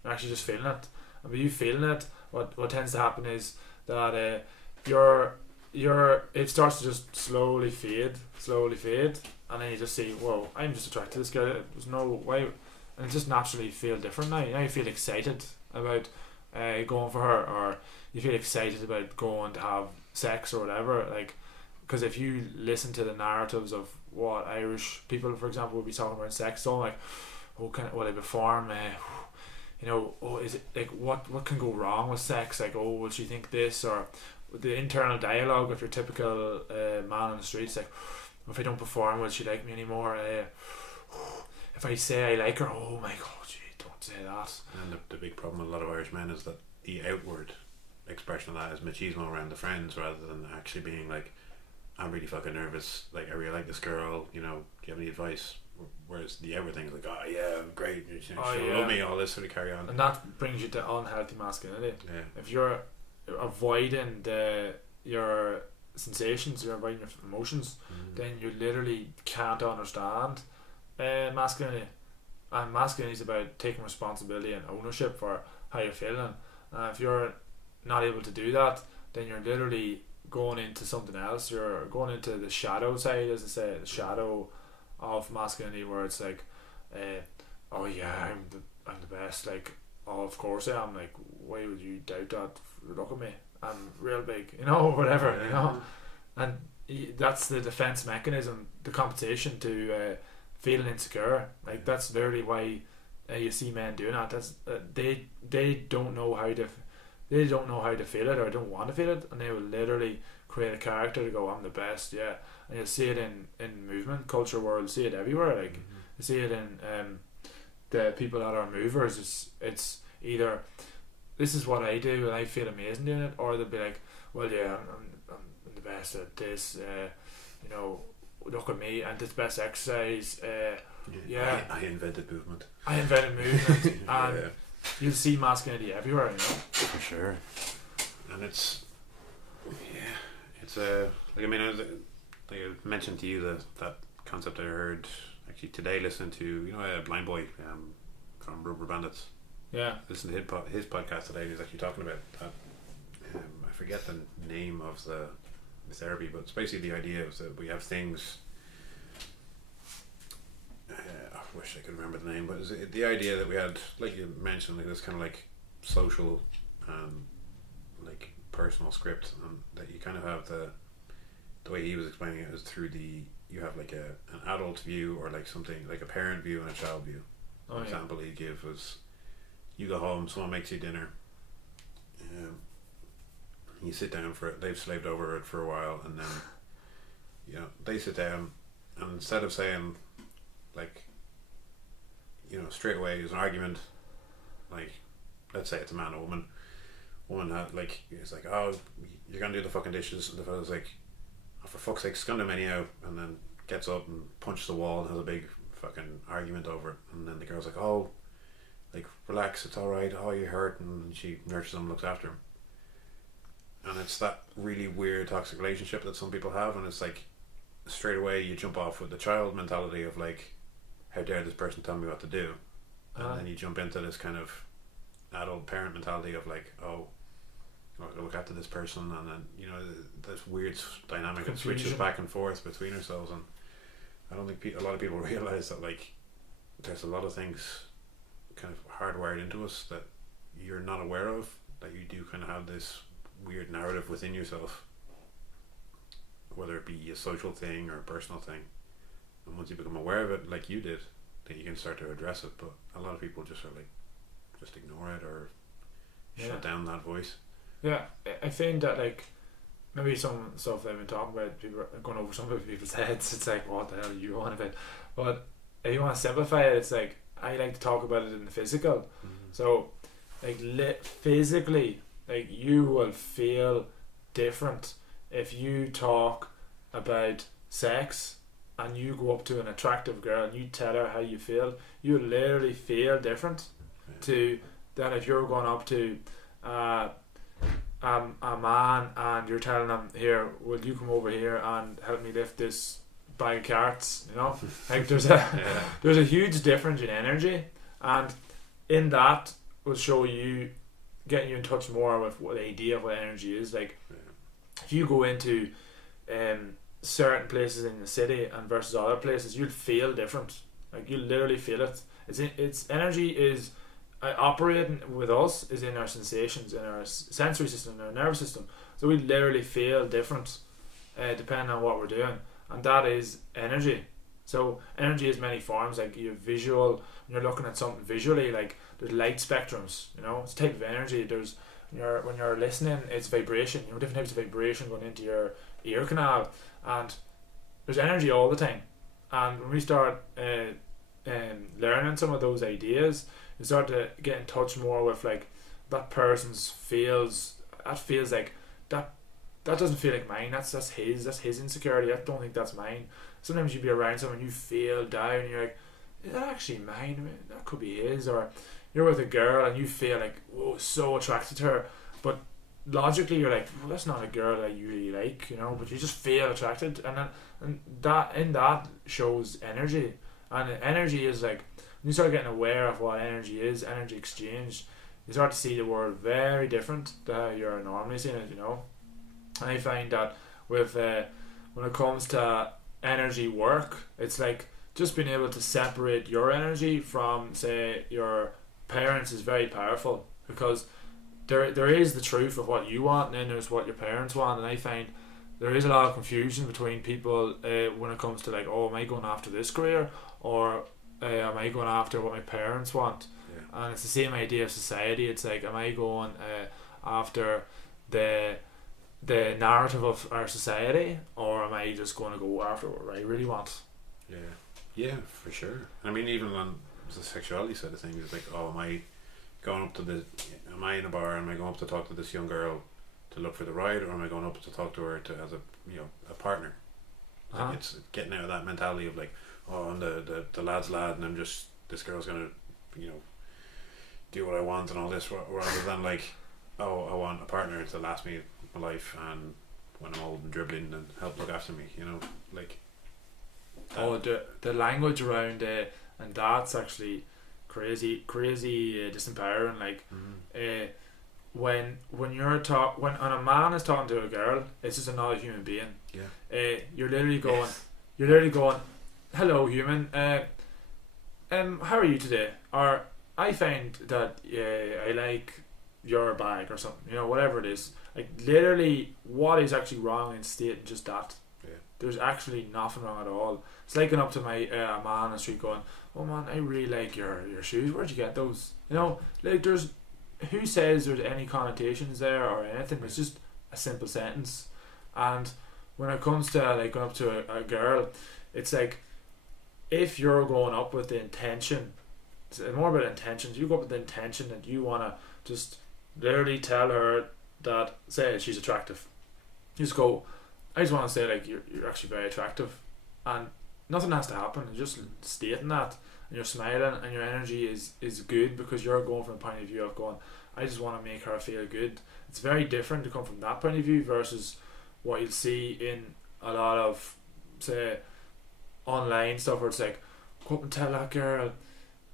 You're actually just feeling it. And by you feeling it, what tends to happen is that it starts to just slowly fade, and then you just see, whoa, I'm just attracted to this girl. There's no way, and it just naturally feel different now. Now you feel excited about going for her, or you feel excited about going to have sex or whatever. Like, because if you listen to the narratives of what Irish people, for example, would be talking about sex, so like, will I perform? Is it like, what can go wrong with sex? Like, will she think this? Or the internal dialogue of your typical man on the streets, like, if I don't perform, will she like me anymore? If I say I like her, oh my god, gee, don't say that. And the big problem with a lot of Irish men is that the outward expression of that is machismo around the friends, rather than actually being like, I'm really fucking nervous, like, I really like this girl, do you have any advice? Whereas the outward thing is like, oh yeah, I'm great, she'll love me, all this sort of carry on. And that brings you to unhealthy masculinity. Yeah. If you're avoiding your sensations, you're avoiding your emotions, then you literally can't understand masculinity. And masculinity is about taking responsibility and ownership for how you're feeling. If you're not able to do that, then you're literally going into something else. You're going into the shadow side, as I say, the shadow of masculinity, where it's like, oh yeah, I'm the best, like, oh of course I am, like, why would you doubt that? Look at me, I'm real big, whatever. And that's the defense mechanism, the compensation to feeling insecure. Like, that's literally why you see men doing that. That's they don't know how to feel it, or don't want to feel it, and they will literally create a character to go, I'm the best, yeah. And you'll see it in movement culture world, see it everywhere. Like, you see it in the people that are movers. It's either, this is what I do and I feel amazing doing it, or they'll be like, well yeah, I'm the best at this, look at me, and this best exercise, I invented movement. And you'll see masculinity everywhere, For sure. And it's like, I mean, like I mentioned to you that concept I heard actually today, listening to Blind Boy from Rubber Bandits. Yeah. Listen to his podcast today. He's actually talking about that. I forget the name of the therapy, but it's basically the idea is that we have things. I wish I could remember the name, but it's the idea that we had, like you mentioned, like this kind of like social, like personal script, and that you kind of have the way he was explaining it is through you have like an adult view, or like something like a parent view and a child view. An example he'd give was, you go home, someone makes you dinner, you sit down for it, they've slaved over it for a while, and then they sit down, and instead of saying like, straight away there's an argument, like let's say it's a man and a woman, one had like, he's like, oh, you're gonna do the fucking dishes, and the fella's like, oh, for fuck's sake, scum them anyhow, and then gets up and punches the wall and has a big fucking argument over it, and then the girl's like, oh, like, relax, it's alright, oh, you're hurt, and she nurtures him and looks after him. And it's that really weird toxic relationship that some people have, and it's like, straight away you jump off with the child mentality of like, how dare this person tell me what to do, and then you jump into this kind of adult parent mentality of like, oh, I gotta look after this person, and then, you know, this weird dynamic that switches back and forth between ourselves. And I don't think a lot of people realize that like there's a lot of things kind of hardwired into us that you're not aware of, that you do kind of have this weird narrative within yourself, whether it be a social thing or a personal thing. And once you become aware of it, like you did, then you can start to address it. But a lot of people just are like, just ignore it or shut down that voice. Yeah, I find that like maybe some stuff that I've been talking about, people are going over some people's heads. It's like, what the hell are you on about? But if you want to simplify it, it's like, I like to talk about it in the physical. So like physically, like you will feel different if you talk about sex and you go up to an attractive girl and you tell her how you feel. You literally feel different to than if you're going up to a man and you're telling him, here, will you come over here and help me lift this bag of carrots, you know? Like there's a huge difference in energy, and in that will show you, getting you in touch more with what the idea of what energy is. Like if you go into certain places in the city and versus other places, you'll feel different. Like you literally feel it. It's energy is operating with us is in our sensations, in our sensory system, in our nervous system. So we literally feel different depending on what we're doing, and that is energy. So energy has many forms. Like you have visual, when you're looking at something visually, like there's light spectrums, you know, it's a type of energy. There's when you're listening, it's vibration, you know, different types of vibration going into your ear canal, and there's energy all the time. And when we start learning some of those ideas, you start to get in touch more with like that person's feels like that doesn't feel like mine, that's his insecurity, I don't think that's mine. Sometimes you be around someone, you feel down and you're like, is that actually mine? I mean, that could be his. Or you're with a girl and you feel like, whoa, so attracted to her, but logically you're like, well, that's not a girl that you really like, you know, but you just feel attracted. And that shows energy. And energy is like, when you start getting aware of what energy is, energy exchange, you start to see the world very different than how you're normally seeing it, you know. And I find that with when it comes to energy work, it's like just being able to separate your energy from, say, your parents is very powerful, because there is the truth of what you want, and then there's what your parents want. And I find there is a lot of confusion between people when it comes to like, oh, am I going after this career, or am I going after what my parents want? And it's the same idea of society. It's like, am I going after the narrative of our society, or am I just going to go after what I really want? Yeah, for sure. I mean, even on the sexuality side of things, it's like, oh, am I in a bar, am I going up to talk to this young girl to look for the ride, or am I going up to talk to her to as a partner? Like it's getting out of that mentality of like, oh, I'm the lad's lad, and I'm just, this girl's gonna, you know, do what I want and all this, rather than like, oh, I want a partner to last me my life, and when I'm old and dribbling, and help look after me, you know, like. The language around and that's actually crazy disempowering. Like when a man is talking to a girl, it's just another human being. You're literally going, hello human, how are you today? Or I find that I like your bag, or something, you know, whatever it is. Like literally what is actually wrong in stating just that? There's actually nothing wrong at all. It's like going up to my man on the street going, oh man, I really like your shoes, where'd you get those? You know, like there's, who says there's any connotations there or anything? It's just a simple sentence. And when it comes to like going up to a girl, it's like, if you're going up with the intention, it's more about intentions, you go up with the intention that you want to just literally tell her that, say she's attractive, you just go, I just want to say like you're actually very attractive, and nothing has to happen. You're just stating that, and you're smiling, and your energy is good because you're going from a point of view of going, I just want to make her feel good. It's very different to come from that point of view versus what you'll see in a lot of, say, online stuff where it's like, go up and tell that girl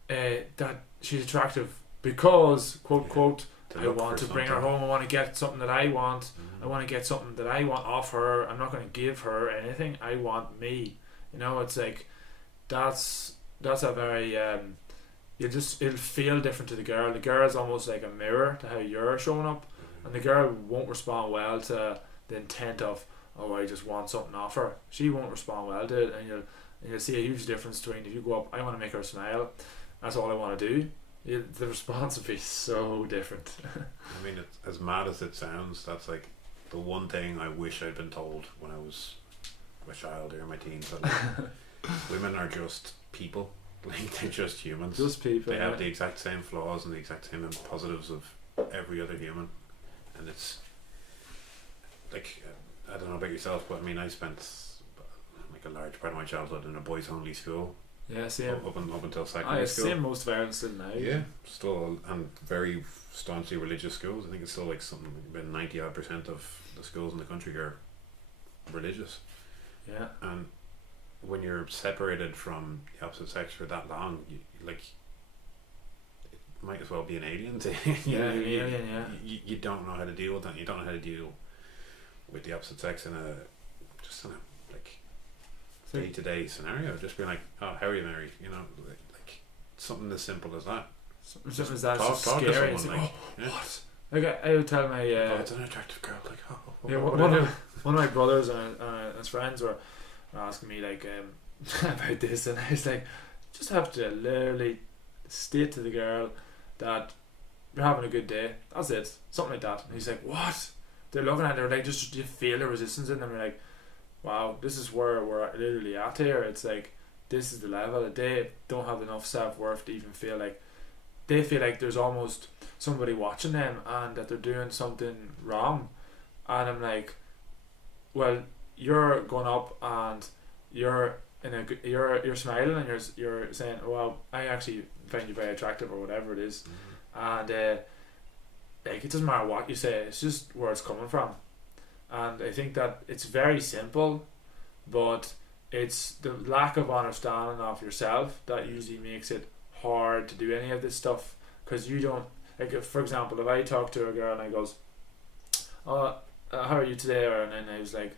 that she's attractive because quote I want to bring her home. I want to get something that I want. I want to get something that I want off her. I'm not going to give her anything. I want me. It's like that's a very it'll feel different to the girl. The girl's almost like a mirror to how you're showing up, and the girl won't respond well to the intent of, oh, I just want something off her. She won't respond well to it, and you'll see a huge difference between if you go up, I want to make her smile. That's all I want to do. The response would be so different. I mean, it's, as mad as it sounds, that's like the one thing I wish I'd been told when I was a child or in my teens. That like, women are just people. Like, they're just humans. Just people. They have the exact same flaws and the exact same positives of every other human. And it's like, I don't know about yourself, but I mean, I spent like a large part of my childhood in a boys only school. Yeah, same. Up until secondary school. Same most of Ireland still now. Yeah, still, and very staunchly religious schools. I think it's still like something about 90% of the schools in the country are religious. Yeah. And when you're separated from the opposite sex for that long, you it might as well be an alien to you. You don't know how to deal with that. You don't know how to deal with the opposite sex in a day-to-day scenario. Just being like, oh, how are you married? Like something as simple as that. Something as that talk scary. To someone, what? Like I would tell my oh, it's an attractive girl. Like, one of my brothers and his friends were asking me like about this, and I was like, just have to literally state to the girl that you're having a good day. That's it. Something like that. And he's like, what? They're looking at it, they're like, just you feel the resistance in them. You're like, wow, this is where we're literally at here. It's like, this is the level that they don't have enough self-worth to even feel like, they feel like there's almost somebody watching them and that they're doing something wrong. And I'm like, well, you're going up and you're smiling and you're saying, well, I actually find you very attractive or whatever it is. And like, it doesn't matter what you say, it's just where it's coming from. And I think that it's very simple, but it's the lack of understanding of yourself that usually makes it hard to do any of this stuff, because you don't, like, if, for example, if I talk to a girl and I goes, oh, how are you today, or and then I was like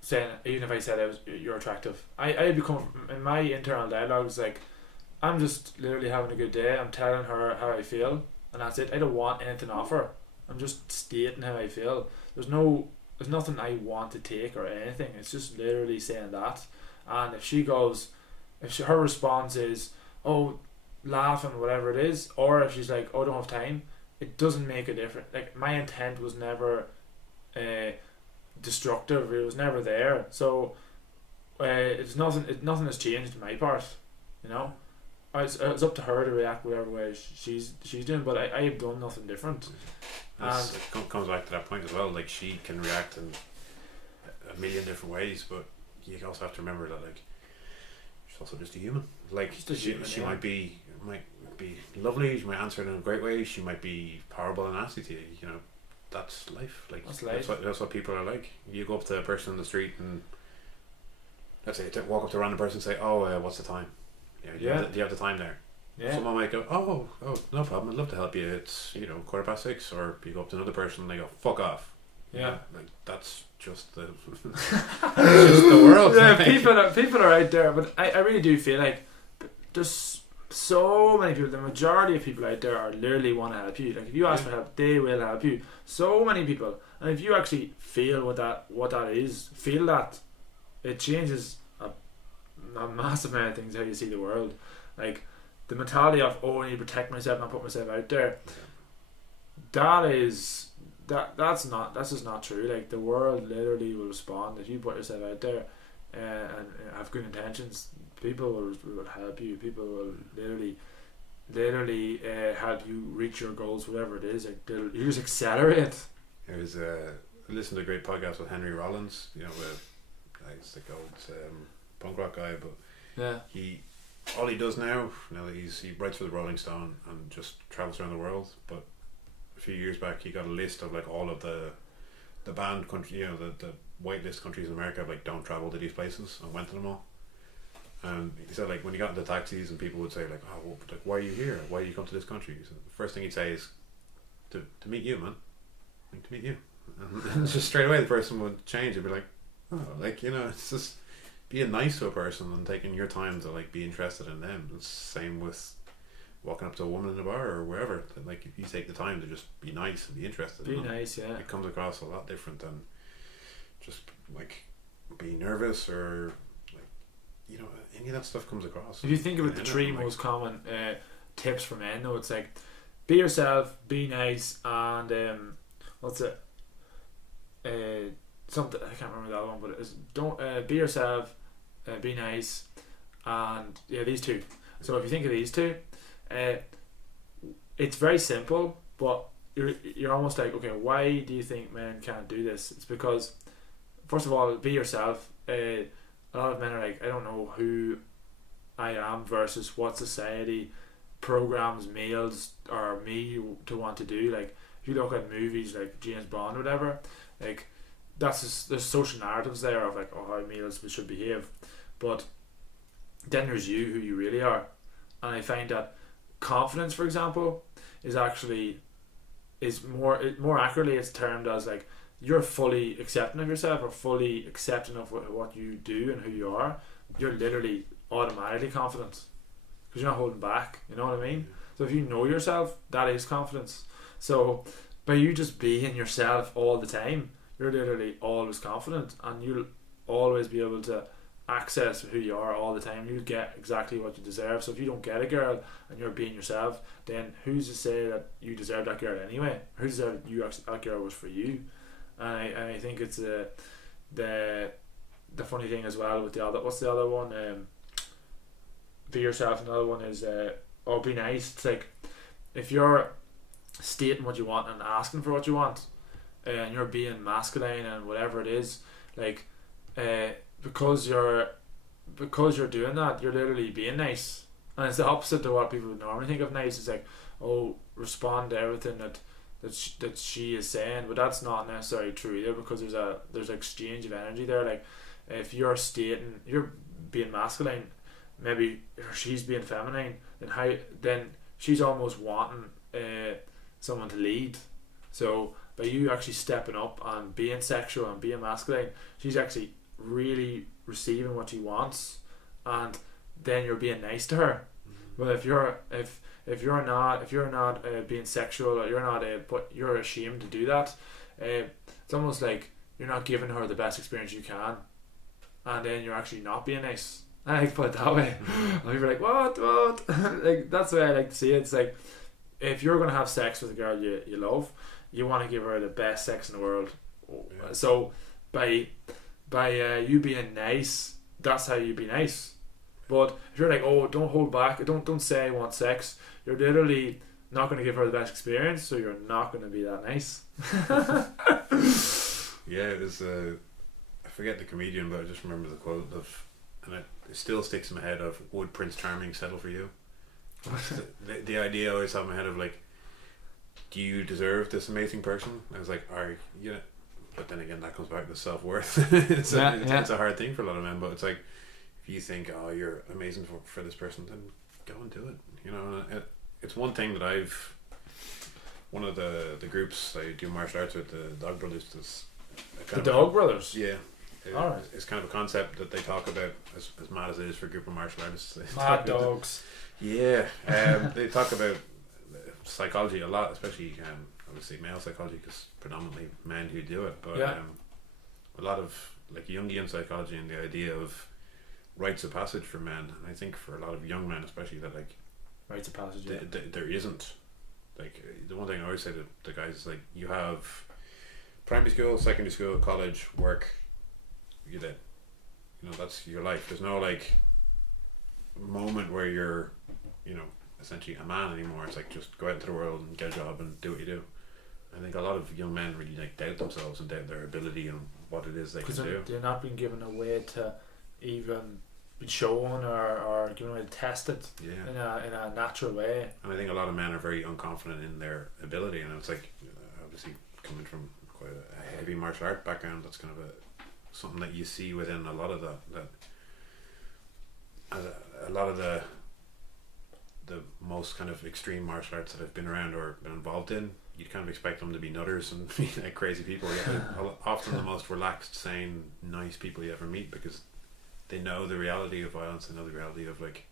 saying, even if I said you're attractive, I become, in my internal dialogue, it's like, I'm just literally having a good day, I'm telling her how I feel, and that's it. I don't want anything off her, I'm just stating how I feel. There's nothing I want to take or anything. It's just literally saying that. And if she goes, her response is, oh, laughing, whatever it is, or if she's like, oh, I don't have time, it doesn't make a difference. Like, my intent was never destructive. It was never there. So it's nothing. Nothing has changed in my part. It's up to her to react whatever way she's doing. But I have done nothing different. And it comes back to that point as well. Like, she can react in a million different ways, but you also have to remember that, like, she's also just a human. Like, she might be lovely. She might answer in a great way. She might be horrible and nasty to you. That's life. Like, that's what people are like. You go up to a person in the street and let's say walk up to a random person and say, oh, what's the time? Do you have the time there? Yeah. Someone might go, oh, no problem, I'd love to help you. It's 6:15, or you go up to another person and they go, fuck off. Yeah. Like, that's just the just the world. Yeah, people are out there, but I really do feel like there's so many people. The majority of people out there are literally want to help you. Like, if you ask for help, they will help you. So many people, and if you actually feel what that is, feel that, it changes a massive amount of things how you see the world. Like, the mentality of, oh, I need to protect myself, not put myself out there. That's just not true. Like, the world literally will respond if you put yourself out there and have good intentions. People will help you. People will literally literally help you reach your goals, whatever it is. Like you just accelerate. I listened to a great podcast with Henry Rollins. He's the old punk rock guy, but all he does now that he writes for the Rolling Stone and just travels around the world. But a few years back, he got a list of like all of the banned country, the whitelist countries in America, like don't travel to these places, and went to them all. And he said, like, when he got into taxis and people would say, like, oh, well, like, why are you here? Why do you come to this country? So the first thing he'd say is, to meet you, man. Like, to meet you. And just straight away the person would change. It'd be like, oh, like, it's just being nice to a person and taking your time to, like, be interested in them. It's the same with walking up to a woman in a bar or wherever. Like, if you take the time to just be nice and be interested in them, nice, yeah. It comes across a lot different than just, like, being nervous or... any of that stuff comes across. If you think about the three most common tips for men, though, it's like be yourself, be nice, and what's it? Something I can't remember the other one, but it's don't be yourself, be nice, and these two. So if you think of these two, it's very simple, but you're almost like, okay, why do you think men can't do this? It's because, first of all, be yourself. A lot of men are like, I don't know who I am versus what society programs males or me to want to do. Like, if you look at movies like James Bond or whatever, like there's social narratives there of like, oh, how males should behave, but then there's you, who you really are. And I find that confidence, for example, is more accurately it's termed as like, you're fully accepting of yourself or fully accepting of what you do and who you are. You're literally automatically confident because you're not holding back, you know what I mean? So if you know yourself, that is confidence. So by you just being yourself all the time, you're literally always confident, and you'll always be able to access who you are all the time. You'll get exactly what you deserve. So if you don't get a girl and you're being yourself, then who's to say that you deserve that girl anyway? Who's to say that girl was for you? And I think it's the funny thing as well with the other. What's the other one? Be yourself. Another one is be nice. It's like if you're stating what you want and asking for what you want, and you're being masculine and whatever it is, like because you're doing that, you're literally being nice. And it's the opposite to what people would normally think of nice. It's like, oh, respond to everything that she is saying, but that's not necessarily true either, because there's an exchange of energy there. Like if you're stating you're being masculine, maybe she's being feminine, then she's almost wanting someone to lead. So by you actually stepping up and being sexual and being masculine, she's actually really receiving what she wants, and then you're being nice to her. But if you're not being sexual, or you're not but you're ashamed to do that, it's almost like you're not giving her the best experience you can, and then you're actually not being nice. I like to put it that way. And people are like, what? Like that's the way I like to see it. It's like if you're gonna have sex with a girl you love, you want to give her the best sex in the world. Yeah. So by you being nice, that's how you be nice. But if you're like, oh, don't hold back, don't say I want sex, you're literally not going to give her the best experience, so you're not going to be that nice. Yeah, it was I forget the comedian, but I just remember the quote of, and it still sticks in my head, of, would Prince Charming settle for you? the idea I always have in my head of like, do you deserve this amazing person? I was like, but then again, that comes back to self-worth. It's a hard thing for a lot of men, but it's like, if you think, oh, you're amazing for this person, then go and do it. It's one thing that one of the groups I do martial arts with, the Dog Brothers, Brothers? Yeah. It's kind of a concept that they talk about, as mad as it is for a group of martial artists. Mad dogs. Yeah. They talk about psychology a lot, especially obviously male psychology, because predominantly men who do it, but a lot of like Jungian psychology and the idea of rites of passage for men. And I think for a lot of young men especially, that like rites of passage, there isn't. Like the one thing I always say to the guys is like, you have primary school, secondary school, college, work, you did, that's your life. There's no like moment where you're essentially a man anymore. It's like just go out into the world and get a job and do what you do. I think a lot of young men really like doubt themselves and doubt their ability and what it is they can do. They're not being given a way to even be shown or given a way to test it in a natural way. And I think a lot of men are very unconfident in their ability, and it's like obviously coming from quite a heavy martial art background, that's kind of something that you see within a lot of a lot of the most kind of extreme martial arts that I've been around or been involved in. You'd kind of expect them to be nutters and be like crazy people. Yeah, often the most relaxed, sane, nice people you ever meet, because they know the reality of violence, they know the reality of like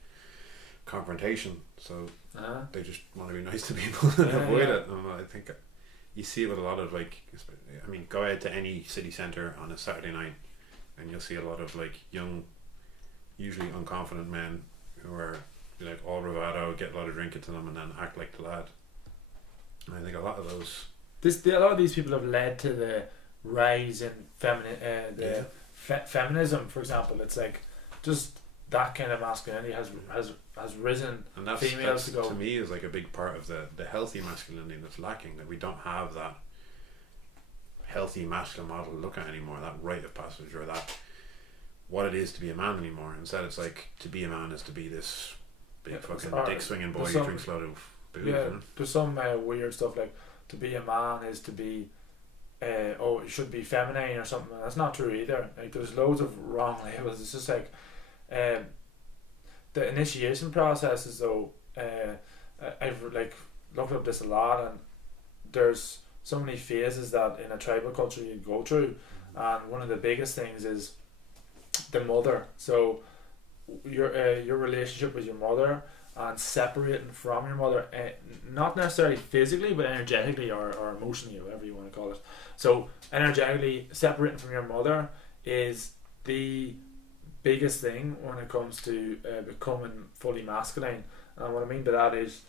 confrontation, so they just want to be nice to people and avoid it. And I think you see it with a lot of like, I mean, go out to any city centre on a Saturday night and you'll see a lot of like young, usually unconfident men who are like all bravado, get a lot of drink into them and then act like the lad. And I think a lot of those a lot of these people have led to the rise in feminism, for example. It's like just that kind of masculinity has risen, and that's females to me is like a big part of the healthy masculinity that's lacking, that we don't have that healthy masculine model to look at anymore, that rite of passage or that what it is to be a man anymore. Instead it's like to be a man is to be this big fucking dick swinging boy who drinks a lot of booze. Yeah, there's some weird stuff like to be a man is to be it should be feminine or something. That's not true either. Like there's loads of wrong labels. It's just like the initiation processes though. I've like looked up this a lot, and there's so many phases that in a tribal culture you go through, and one of the biggest things is the mother. So your relationship with your mother and separating from your mother, not necessarily physically but energetically or emotionally, or whatever you want to call it. So energetically separating from your mother is the biggest thing when it comes to becoming fully masculine. And what I mean by that is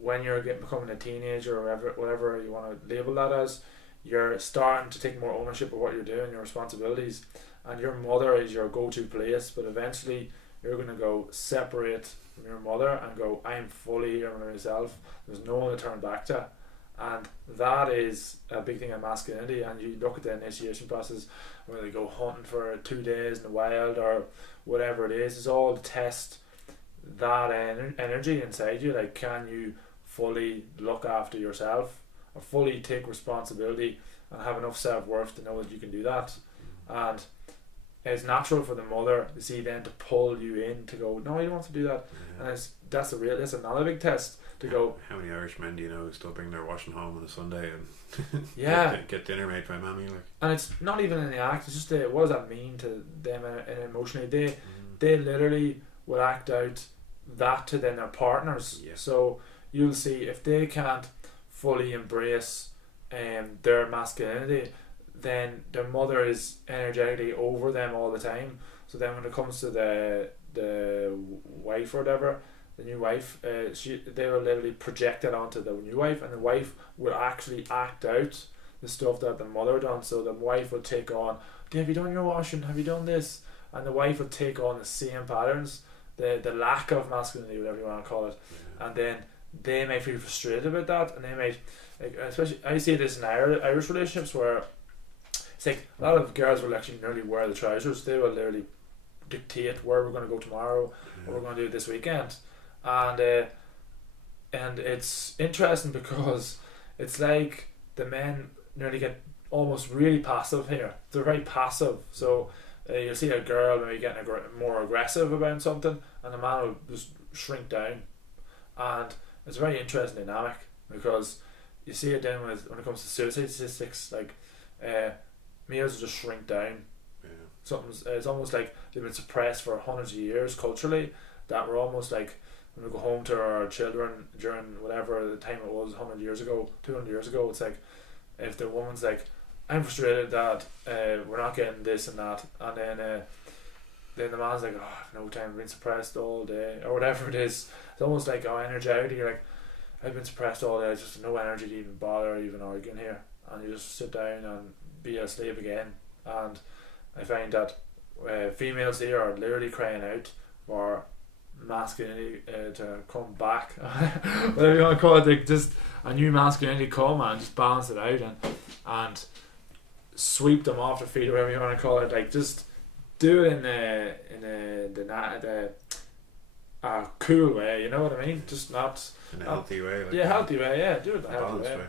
when you're becoming a teenager or whatever you want to label that as, you're starting to take more ownership of what you're doing, your responsibilities, and your mother is your go-to place. But eventually you're going to go separate from your mother and go, I'm fully here with myself, there's no one to turn back to. And that is a big thing in masculinity. And you look at the initiation process where they go hunting for 2 days in the wild or whatever it is, it's all to test that energy inside you. Like, can you fully look after yourself or fully take responsibility and have enough self-worth to know that you can do that? And it's natural for the mother to see then to pull you in to go, no, you don't want to do that. And that's another big test to go. How many Irish men do you know who still bring their washing home on a Sunday and get dinner made by mammy? Like, and it's not even in the act, it's just what does that mean to them and emotionally? They literally will act out that to then their partners. So you'll see if they can't fully embrace their masculinity, then their mother is energetically over them all the time. So then when it comes to the wife or whatever, the new wife, they will literally project it onto the new wife, and the wife will actually act out the stuff that the mother done. So the wife will take on, have you done your washing, have you done this? And the wife will take on the same patterns, the lack of masculinity, whatever you want to call it. And then they may feel frustrated about that, and they may, like, especially I see this in Irish relationships where it's like a lot of girls will actually nearly wear the trousers. They will literally dictate where we're going to go tomorrow, what we're going to do this weekend, and it's interesting because it's like the men nearly get almost really passive here. They're very passive. So you'll see a girl maybe getting more aggressive about something, and the man will just shrink down, and it's a very interesting dynamic because you see it then when it comes to suicide statistics, like males will just shrink down. It's almost like they've been suppressed for hundreds of years culturally, that we're almost like when we go home to our children during whatever the time it was 100 years ago, 200 years ago, it's like if the woman's like, I'm frustrated that we're not getting this and that, and then the man's like, I've no time, I've been suppressed all day or whatever it is. It's almost like energetically, you're like, I've been suppressed all day, I just no energy to even bother even arguing here, and you just sit down and be a slave again. And I find that females here are literally crying out for masculinity to come back, whatever you want to call it, like just a new masculinity come and just balance it out and sweep them off their feet, or whatever you want to call it. Like just do it in a cool way, you know what I mean? Just not in a healthy way. Like healthy way. Yeah, do it in a healthy way.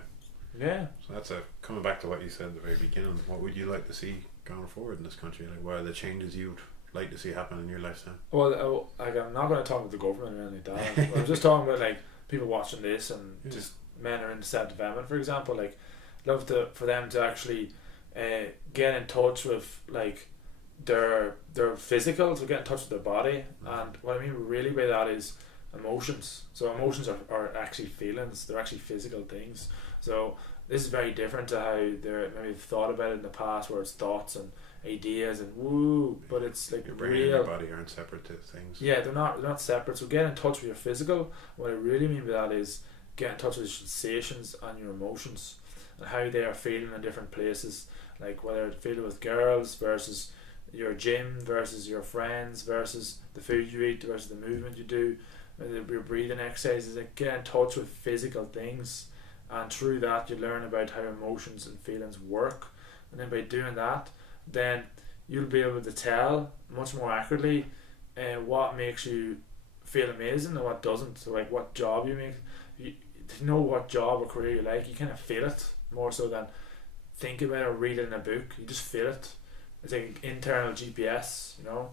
Yeah. So that's coming back to what you said at the very beginning. What would you like to see going forward in this country? Like, what are the changes you'd like to see happen in your lifetime? Well, like I'm not going to talk about the government or anything like that. I'm just talking about like people watching this and just men are into self-development, for example. Like, love for them to actually get in touch with like their physical, to get in touch with their body. And what I mean really by that is emotions. So emotions are actually feelings. They're actually physical things. So this is very different to how they're maybe thought about it in the past, where it's thoughts and ideas and woo, but it's like your brain real. And your body aren't separate to things. Yeah, they're not separate. So get in touch with your physical. What I really mean by that is get in touch with your sensations and your emotions and how they are feeling in different places. Like whether it's feeling with girls versus your gym versus your friends versus the food you eat versus the movement you do, your breathing exercises. Like get in touch with physical things, and through that you learn about how emotions and feelings work. And then by doing that, then you'll be able to tell much more accurately what makes you feel amazing and what doesn't. So like what job you make, to know what job or career you like, you kind of feel it more so than think about it or read it in a book. You just feel it. It's like an internal GPS, you know.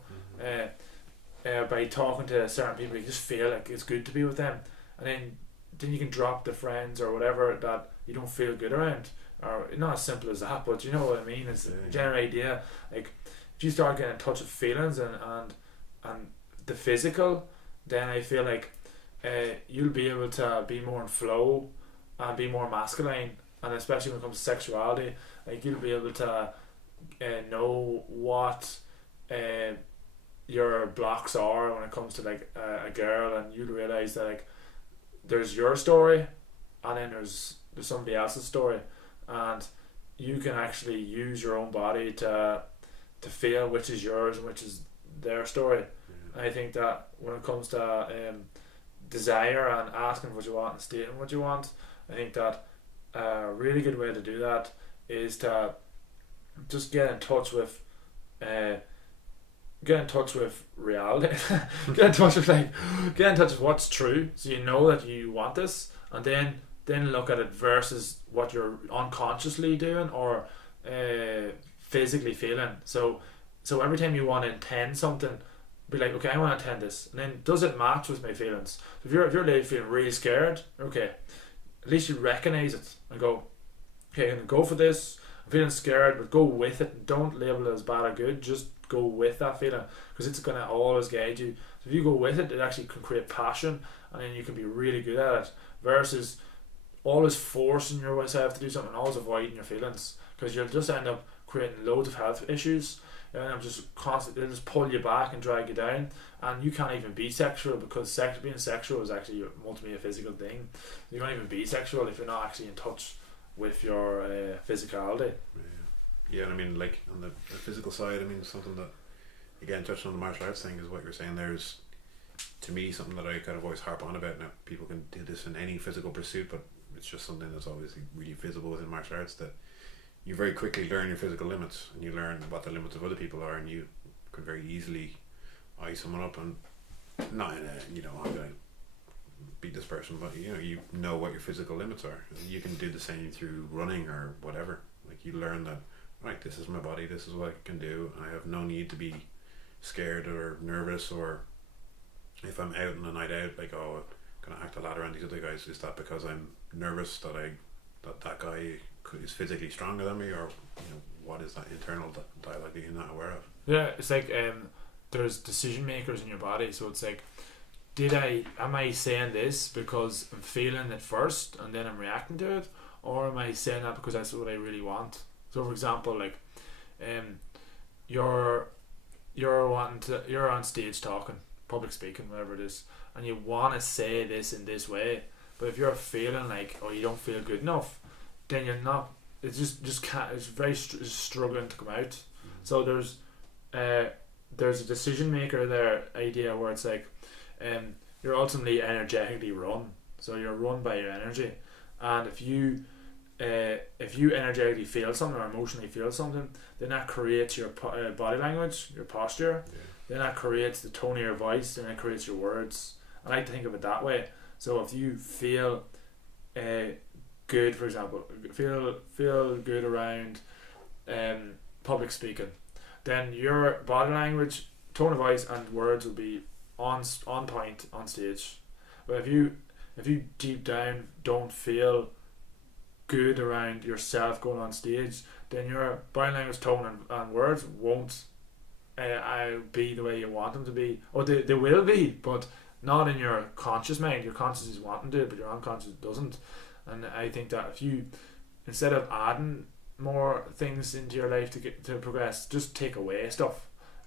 By talking to certain people, you just feel like it's good to be with them, and then you can drop the friends or whatever that you don't feel good around. Or not as simple as that, but you know what I mean. It's a general idea. Like if you start getting in touch with feelings and the physical, then I feel like you'll be able to be more in flow and be more masculine. And especially when it comes to sexuality, like you'll be able to know what your blocks are when it comes to like a girl, and you'll realize that like there's your story, and then there's somebody else's story. And you can actually use your own body to feel which is yours and which is their story. And I think that when it comes to desire and asking what you want and stating what you want, I think that a really good way to do that is to just get in touch with reality. get in touch with what's true, so you know that you want this, and then look at it versus what you're unconsciously doing or physically feeling. So every time you want to intend something, be like, okay, I want to intend this, and then does it match with my feelings? So if you're lady feeling really scared, okay, at least you recognize it and go, okay, I'm gonna go for this. I'm feeling scared, but go with it. Don't label it as bad or good. Just go with that feeling, because it's gonna always guide you. So if you go with it, it actually can create passion, and then you can be really good at it. Versus always forcing yourself to do something, always avoiding your feelings, because you'll just end up creating loads of health issues, and I'm just constantly, they'll just pull you back and drag you down, and you can't even be sexual, because being sexual is actually ultimately a physical thing. You can't even be sexual if you're not actually in touch with your physicality. Yeah, and I mean, like on the physical side, I mean, something that, again, touching on the martial arts thing, is what you're saying there is, to me, something that I kind of always harp on about. Now, people can do this in any physical pursuit, but it's just something that's obviously really visible within martial arts, that you very quickly learn your physical limits, and you learn what the limits of other people are, and you can very easily eye someone up, and not in a, you know, I'm going to beat this person, but you know what your physical limits are. And you can do the same through running or whatever. Like, you learn that, right, this is my body, this is what I can do, and I have no need to be scared or nervous, or if I'm out on a night out, like, oh, I'm gonna act a lot around these other guys, is that because I'm nervous that that guy is physically stronger than me, or what is that internal dialogue that you're not aware of? Yeah, it's like there's decision makers in your body, so it's like, am I saying this because I'm feeling it first and then I'm reacting to it, or am I saying that because that's what I really want? So for example, like you're on stage talking, public speaking, whatever it is, and you want to say this in this way, but if you're feeling like, or you don't feel good enough, then you're not, it's just can't, it's very struggling to come out. So there's a decision maker there idea where it's like, you're ultimately energetically run. So you're run by your energy, and if you energetically feel something or emotionally feel something, then that creates your body language, your posture. Yeah. Then that creates the tone of your voice, then it creates your words. I like to think of it that way. So if you feel good, for example, feel good around public speaking, then your body language, tone of voice, and words will be on point on stage. But if you deep down don't feel good around yourself going on stage, then your body language, tone, and words won't be the way you want them to be. Or they will be, but not in your conscious mind. Your conscious is wanting to, but your unconscious doesn't. And I think that if you, instead of adding more things into your life to progress, just take away stuff.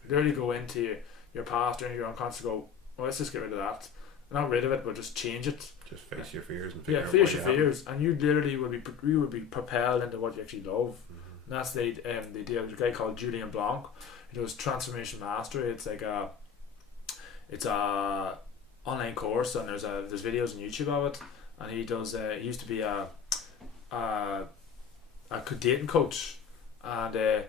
Literally go into your past or your unconscious, go, well, let's just get rid of that. Not rid of it, but just change it. Just face your fears and figure out face why your fears, and you literally would be propelled into what you actually love. Mm-hmm. And that's the idea. There's a guy called Julian Blanc. He does transformation mastery. It's like it's a online course, and there's videos on YouTube of it. And he does. He used to be a dating coach, and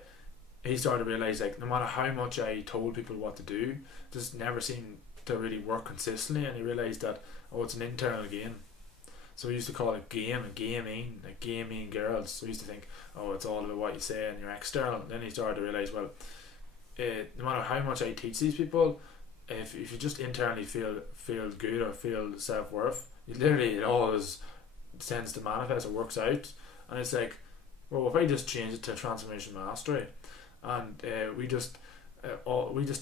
he started to realize, like, no matter how much I told people what to do, just never seemed to really work consistently. And he realized that, it's an internal game. So he used to call it gaming girls. So he used to think, it's all about what you say and you're external. And then he started to realize, well, no matter how much I teach these people, if you just internally feel good or feel self-worth, it always tends to manifest or works out. And it's like, well, if I just change it to transformation mastery, and we just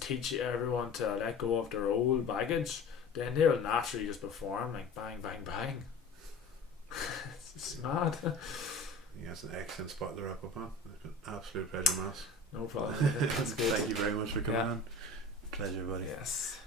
teach everyone to let go of their old baggage, then they will naturally just perform like bang, bang, bang. It's mad. Yeah, it's an excellent spot to wrap up on. It's been an absolute pleasure, Myles. No problem. That's good. Thank you very much for coming Yeah. on. Pleasure, buddy. Yes.